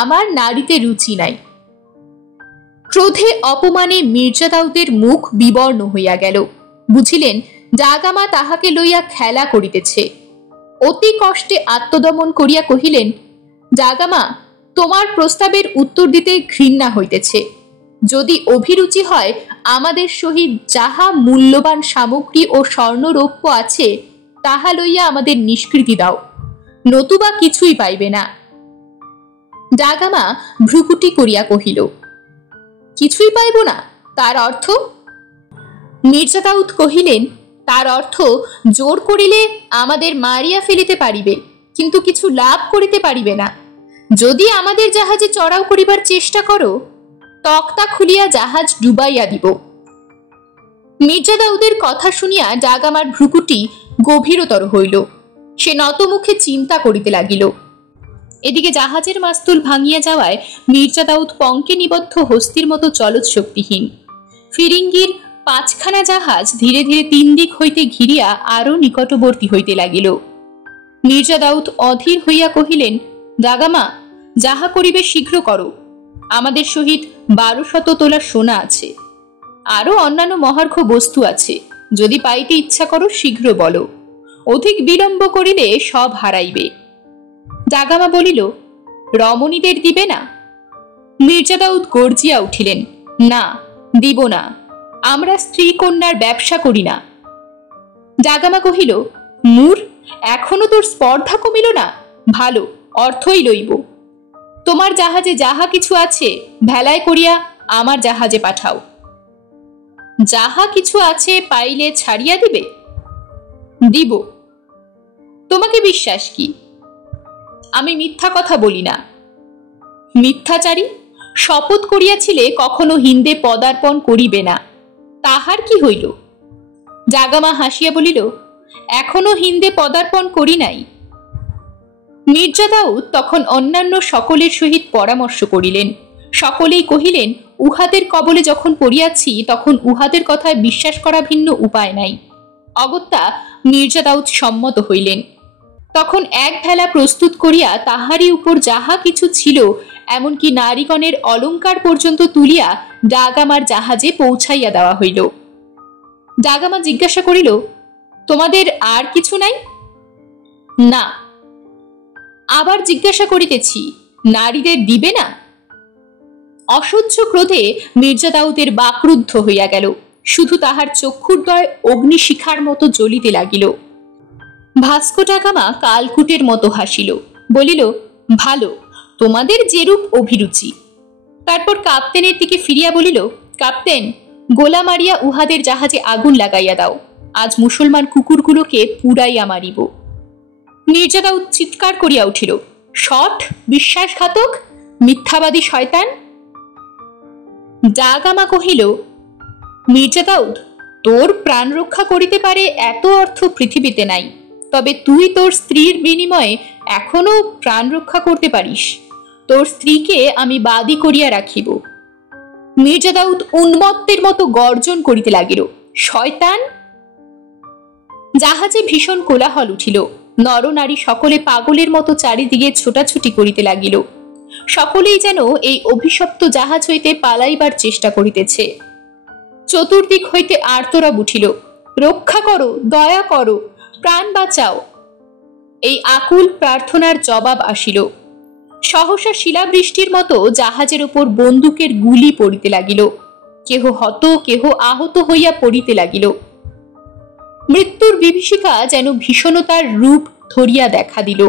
আমার নারীতে রুচি নাই। ক্রোধে অপমানে মির্জা দাউদের মুখ বিবর্ণ হইয়া গেল। বুঝিলেন জাগামা তাহাকে লইয়া খেলা করিতেছে। অতি কষ্টে আত্মদমন করিয়া কহিলেন, জাগামা, তোমার প্রস্তাবের উত্তর দিতে ঘৃণা হইতেছে। যদি অভিরুচি হয়, আমাদের সহিত যাহা মূল্যবান সামগ্রী ও স্বর্ণরৌপ্য আছে তাহা লইয়া আমাদের নিষ্কৃতি দাও, নতুবা কিছুই পাইবে না। জাগামা ভ্রুকুটি করিয়া কহিল, কিছুই পাইব না? তার অর্থ? মির্জা দাউদ কহিলেন, তার অর্থ জোর করিলে আমাদের মারিয়া ফেলিতে পারিবে, কিন্তু কিছু লাভ করিতে পারিবে না। যদি আমাদের জাহাজে চড়াও করিবার চেষ্টা করো, তক্তা খুলিয়া জাহাজ ডুবাইয়া দিব। মির্জা দাউদের কথা শুনিয়া জাগামার ভ্রুকুটি গভীরতর হইল। সে নতমুখে চিন্তা করিতে লাগিল। এদিকে জাহাজের মাস্তুল ভাঙিয়া যাওয়ায় মির্জা দাউদ পঙ্কে নিবদ্ধ হস্তির মতো চলৎ শক্তিহীন। ফিরিঙ্গির 5খানা জাহাজ ধীরে ধীরে 3 দিক হইতে ঘিরিয়া আরো নিকটবর্তী হইতে লাগিল। মির্জা দাউদ অধীর হইয়া কহিলেন, জাগামা, যাহা করিবে শীঘ্র করো। আমাদের সহিত 1200 তোলা সোনা আছে, আরো অন্যান্য মহার্ঘ বস্তু আছে। যদি পাইতে ইচ্ছা করো শীঘ্র বলো, অধিক বিলম্ব করিলে সব হারাইবে। জাগামা বলিল, রমণীদের দিবে না? মির্জা দাউদ গর্জিয়া উঠিলেন, না, দিব না। আমরা স্ত্রী কন্যার ব্যবসা করি না। জাগামা কহিল, মূর, এখনো তোর স্পর্ধা কমিল না? ভালো, অর্থই লইব। তোমার জাহাজে যাহা কিছু আছে ভেলায় করিয়া আমার জাহাজে পাঠাও। যাহা কিছু আছে পাইলে ছাড়িয়া দিবে? দিব। তোমাকে বিশ্বাস কি? আমি মিথ্যা কথা বলি না। মিথ্যাচারী, শপথ করিয়াছিলে কখনো হিন্দে পদার্পণ করিবে না, তাহার কি হইল? জাগামা হাসিয়া বলিল, এখনো হিন্দে পদার্পণ করি নাই। মির্জা দাউদ তখন অন্যান্য সকলের সহিত পরামর্শ করিলেন। সকলেই কহিলেন, উহাদের কবলে যখন পড়িয়াছি তখন উহাদের কথায় বিশ্বাস করা ভিন্ন উপায় নাই। অগত্যা মির্জা দাউদ সম্মত হইলেন। তখন এক ভেলা প্রস্তুত করিয়া তাহারই উপর যাহা কিছু ছিল, এমনকি নারীগণের অলঙ্কার পর্যন্ত তুলিয়া জাগামার জাহাজে পৌঁছাইয়া দেওয়া হইল। জাগামা জিজ্ঞাসা করিল, তোমাদের আর কিছু নাই? না। আবার জিজ্ঞাসা করিতেছি, নারীদের দিবে না? অসহ্য ক্রোধে মির্জা দাউদের বাকরুদ্ধ হইয়া গেল। শুধু তাহার চক্ষুর্দয় অগ্নিশিখার মতো জ্বলিতে লাগিল। ভাস্কো জাগামা কালকুটের মতো হাসিল, বলিল, ভালো, তোমাদের যেরূপ অভিরুচি। তারপর কাপ্তেনের দিকে ফিরিয়া বলিল, কাপ্তেন, গোলা মারিয়া উহাদের জাহাজে আগুন লাগাইয়া দাও। আজ মুসলমান কুকুরগুলোকে পুড়াইয়া মারিব। মির্জা দাউদ চিৎকার করিয়া উঠিল, শঠ, বিশ্বাসঘাতক, মিথ্যাবাদী শয়তান। জাগামা কহিল, মির্জা দাউদ, তোর প্রাণ রক্ষা করিতে পারে এত অর্থ পৃথিবীতে নাই, তবে তুই তোর স্ত্রীর বিনিময়ে এখনো প্রাণ রক্ষা করতে পারিস। তোর স্ত্রীকে আমি বাদী করিয়া রাখিব। মির্জা দাউদ উন্মত্তের মতো গর্জন করিতে লাগিল, শয়তান। জাহাজে ভীষণ কোলাহল উঠিল। নরনারী সকলে পাগলের মতো চারিদিকে ছোটাছুটি করিতে লাগিল। সকলেই যেন এই অভিশপ্ত জাহাজ হইতে পালাইবার চেষ্টা করিতেছে। চতুর্দিক হইতে আর্তরা উঠিল, রক্ষা করো, দয়া করো, প্রাণ বাঁচাও। এই আকুল প্রার্থনার জবাব আসিল। সহসা শিলাবৃষ্টির মতো জাহাজের উপর বন্দুকের গুলি পড়িতে লাগিল। কেহ হত, কেহ আহত হইয়া পড়িতে লাগিল। মৃত্যুর বিভীষিকা যেন ভীষণতার রূপ ধরিয়া দেখা দিল।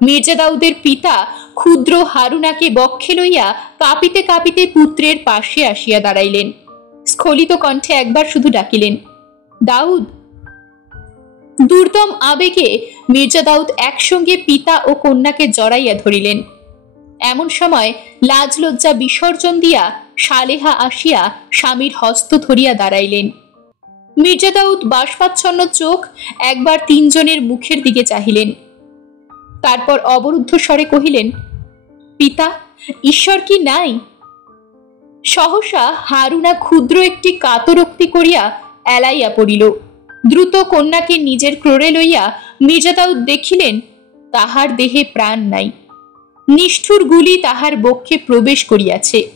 মির্জা দাউদের পিতা ক্ষুদ্র হারুনাকে বক্ষে লইয়া কাঁপিতে কাঁপিতে পুত্রের পাশে আসিয়া দাঁড়াইলেন। স্খলিত কণ্ঠে একবার শুধু ডাকিলেন, দাউদ। দুর্দম আবেগে মির্জা দাউদ একসঙ্গে পিতা ও কন্যাকে জড়াইয়া ধরিলেন। এমন সময় লাজ লজ্জা বিসর্জন দিয়া সালেহা আসিয়া স্বামীর হস্ত ধরিয়া দাঁড়াইলেন। মির্জা দাউদ বাষ্পাচ্ছন্ন চোখ একবার তিনজনের মুখের দিকে চাহিলেন, তারপর অবরুদ্ধ স্বরে কহিলেন, পিতা, ঈশ্বর কি নাই? সহসা হারুনা ক্ষুদ্র একটি কাতরোক্তি করিয়া এলাইয়া পড়িল। দ্রুত কন্যাকে নিজের ক্রোড়ে লইয়া মির্জা দাউদ দেখিলেন তাহার দেহে প্রাণ নাই। নিষ্ঠুর গুলি তাহার বক্ষে প্রবেশ করিয়াছে।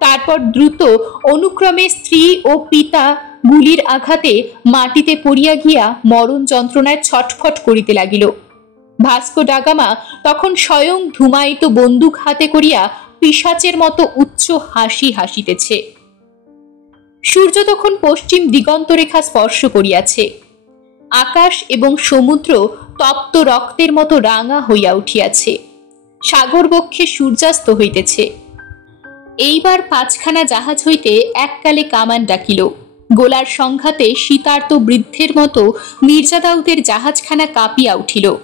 তারপর দ্রুত অনুক্রমে স্ত্রী ও পিতা গুলির আঘাতে মাটিতে পড়িয়া গিয়া মরণ যন্ত্রণায় ছটফট করিতে লাগিল। ভাস্কো ডা গামা তখন স্বয়ং ধূমায়িত বন্দুক হাতে করিয়া পিশাচের মতো উচ্চ হাসি হাসিতেছে। সূর্য তখন পশ্চিম দিগন্ত রেখা স্পর্শ করিয়াছে। আকাশ এবং সমুদ্র তপ্ত রক্তের মতো রাঙা হইয়া উঠিয়াছে। সাগর বক্ষে সূর্যাস্ত হইতেছে। এইবার পাঁচখানা জাহাজ হইতে এককালে কামান ডাকিল। গোলার সংঘাতে শীতার্ত বৃদ্ধের মতো মির্জা দাউদের জাহাজখানা কাঁপিয়া উঠিল।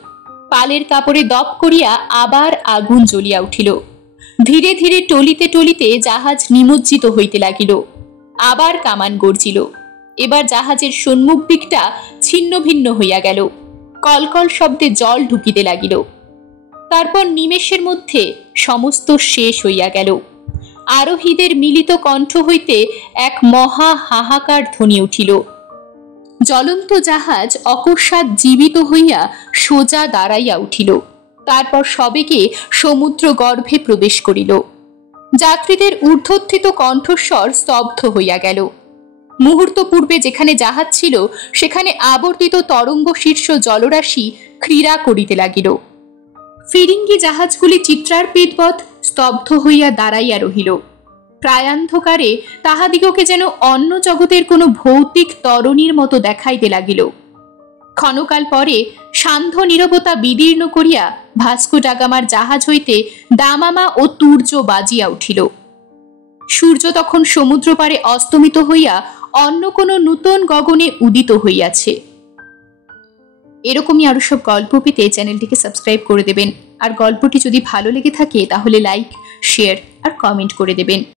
পালের কাপড়ে দপ করিয়া আবার আগুন জ্বলিয়া উঠিল। ধীরে ধীরে টলিতে টলিতে জাহাজ নিমজ্জিত হইতে লাগিল। আবার কামান গর্জিল। এবার জাহাজের সম্মুখ দিকটা ছিন্ন ভিন্ন হইয়া গেল। কলকল শব্দে জল ঢুকিতে লাগিল। তারপর নিমেষের মধ্যে সমস্ত শেষ হইয়া গেল। আরোহীদের মিলিত কণ্ঠ হইতে এক মহা হাহাকার ধ্বনি উঠিল। জ্বলন্ত জাহাজ অকস্মাৎ জীবিত হইয়া সোজা দাঁড়াইয়া উঠিল। তারপর সবেগে সমুদ্র গর্ভে প্রবেশ করিল। যাত্রীদের ঊর্ধ্বোত্থিত কণ্ঠস্বর স্তব্ধ হইয়া গেল। মুহূর্ত পূর্বে যেখানে জাহাজ ছিল সেখানে আবর্তিত তরঙ্গ শীর্ষ জলরাশি ক্রীড়া করিতে লাগিল। ফিরিঙ্গি জাহাজগুলি চিত্রার্পিতবৎ স্তব্ধ হইয়া দাঁড়াইয়া রহিল। প্রায়ান্ধকারে তাহাদিগকে যেন অন্য জগতের কোনো ভৌতিক তরণীর মতো দেখাইতে লাগিল। ক্ষণকাল পরে সান্ধ্য নীরবতা বিদীর্ণ করিয়া ভাস্কো ডা গামার জাহাজ হইতে দামামা ও তুর্য বাজিয়া উঠিল। সূর্য তখন সমুদ্র পারে অস্তমিত হইয়া অন্য কোনো নূতন গগনে উদিত হইয়াছে। এরকমই আরো সব গল্প পেতে চ্যানেলটিকে সাবস্ক্রাইব করে দেবেন। আর গল্পটি যদি ভালো লেগে থাকে তাহলে লাইক, শেয়ার আর কমেন্ট করে দেবেন।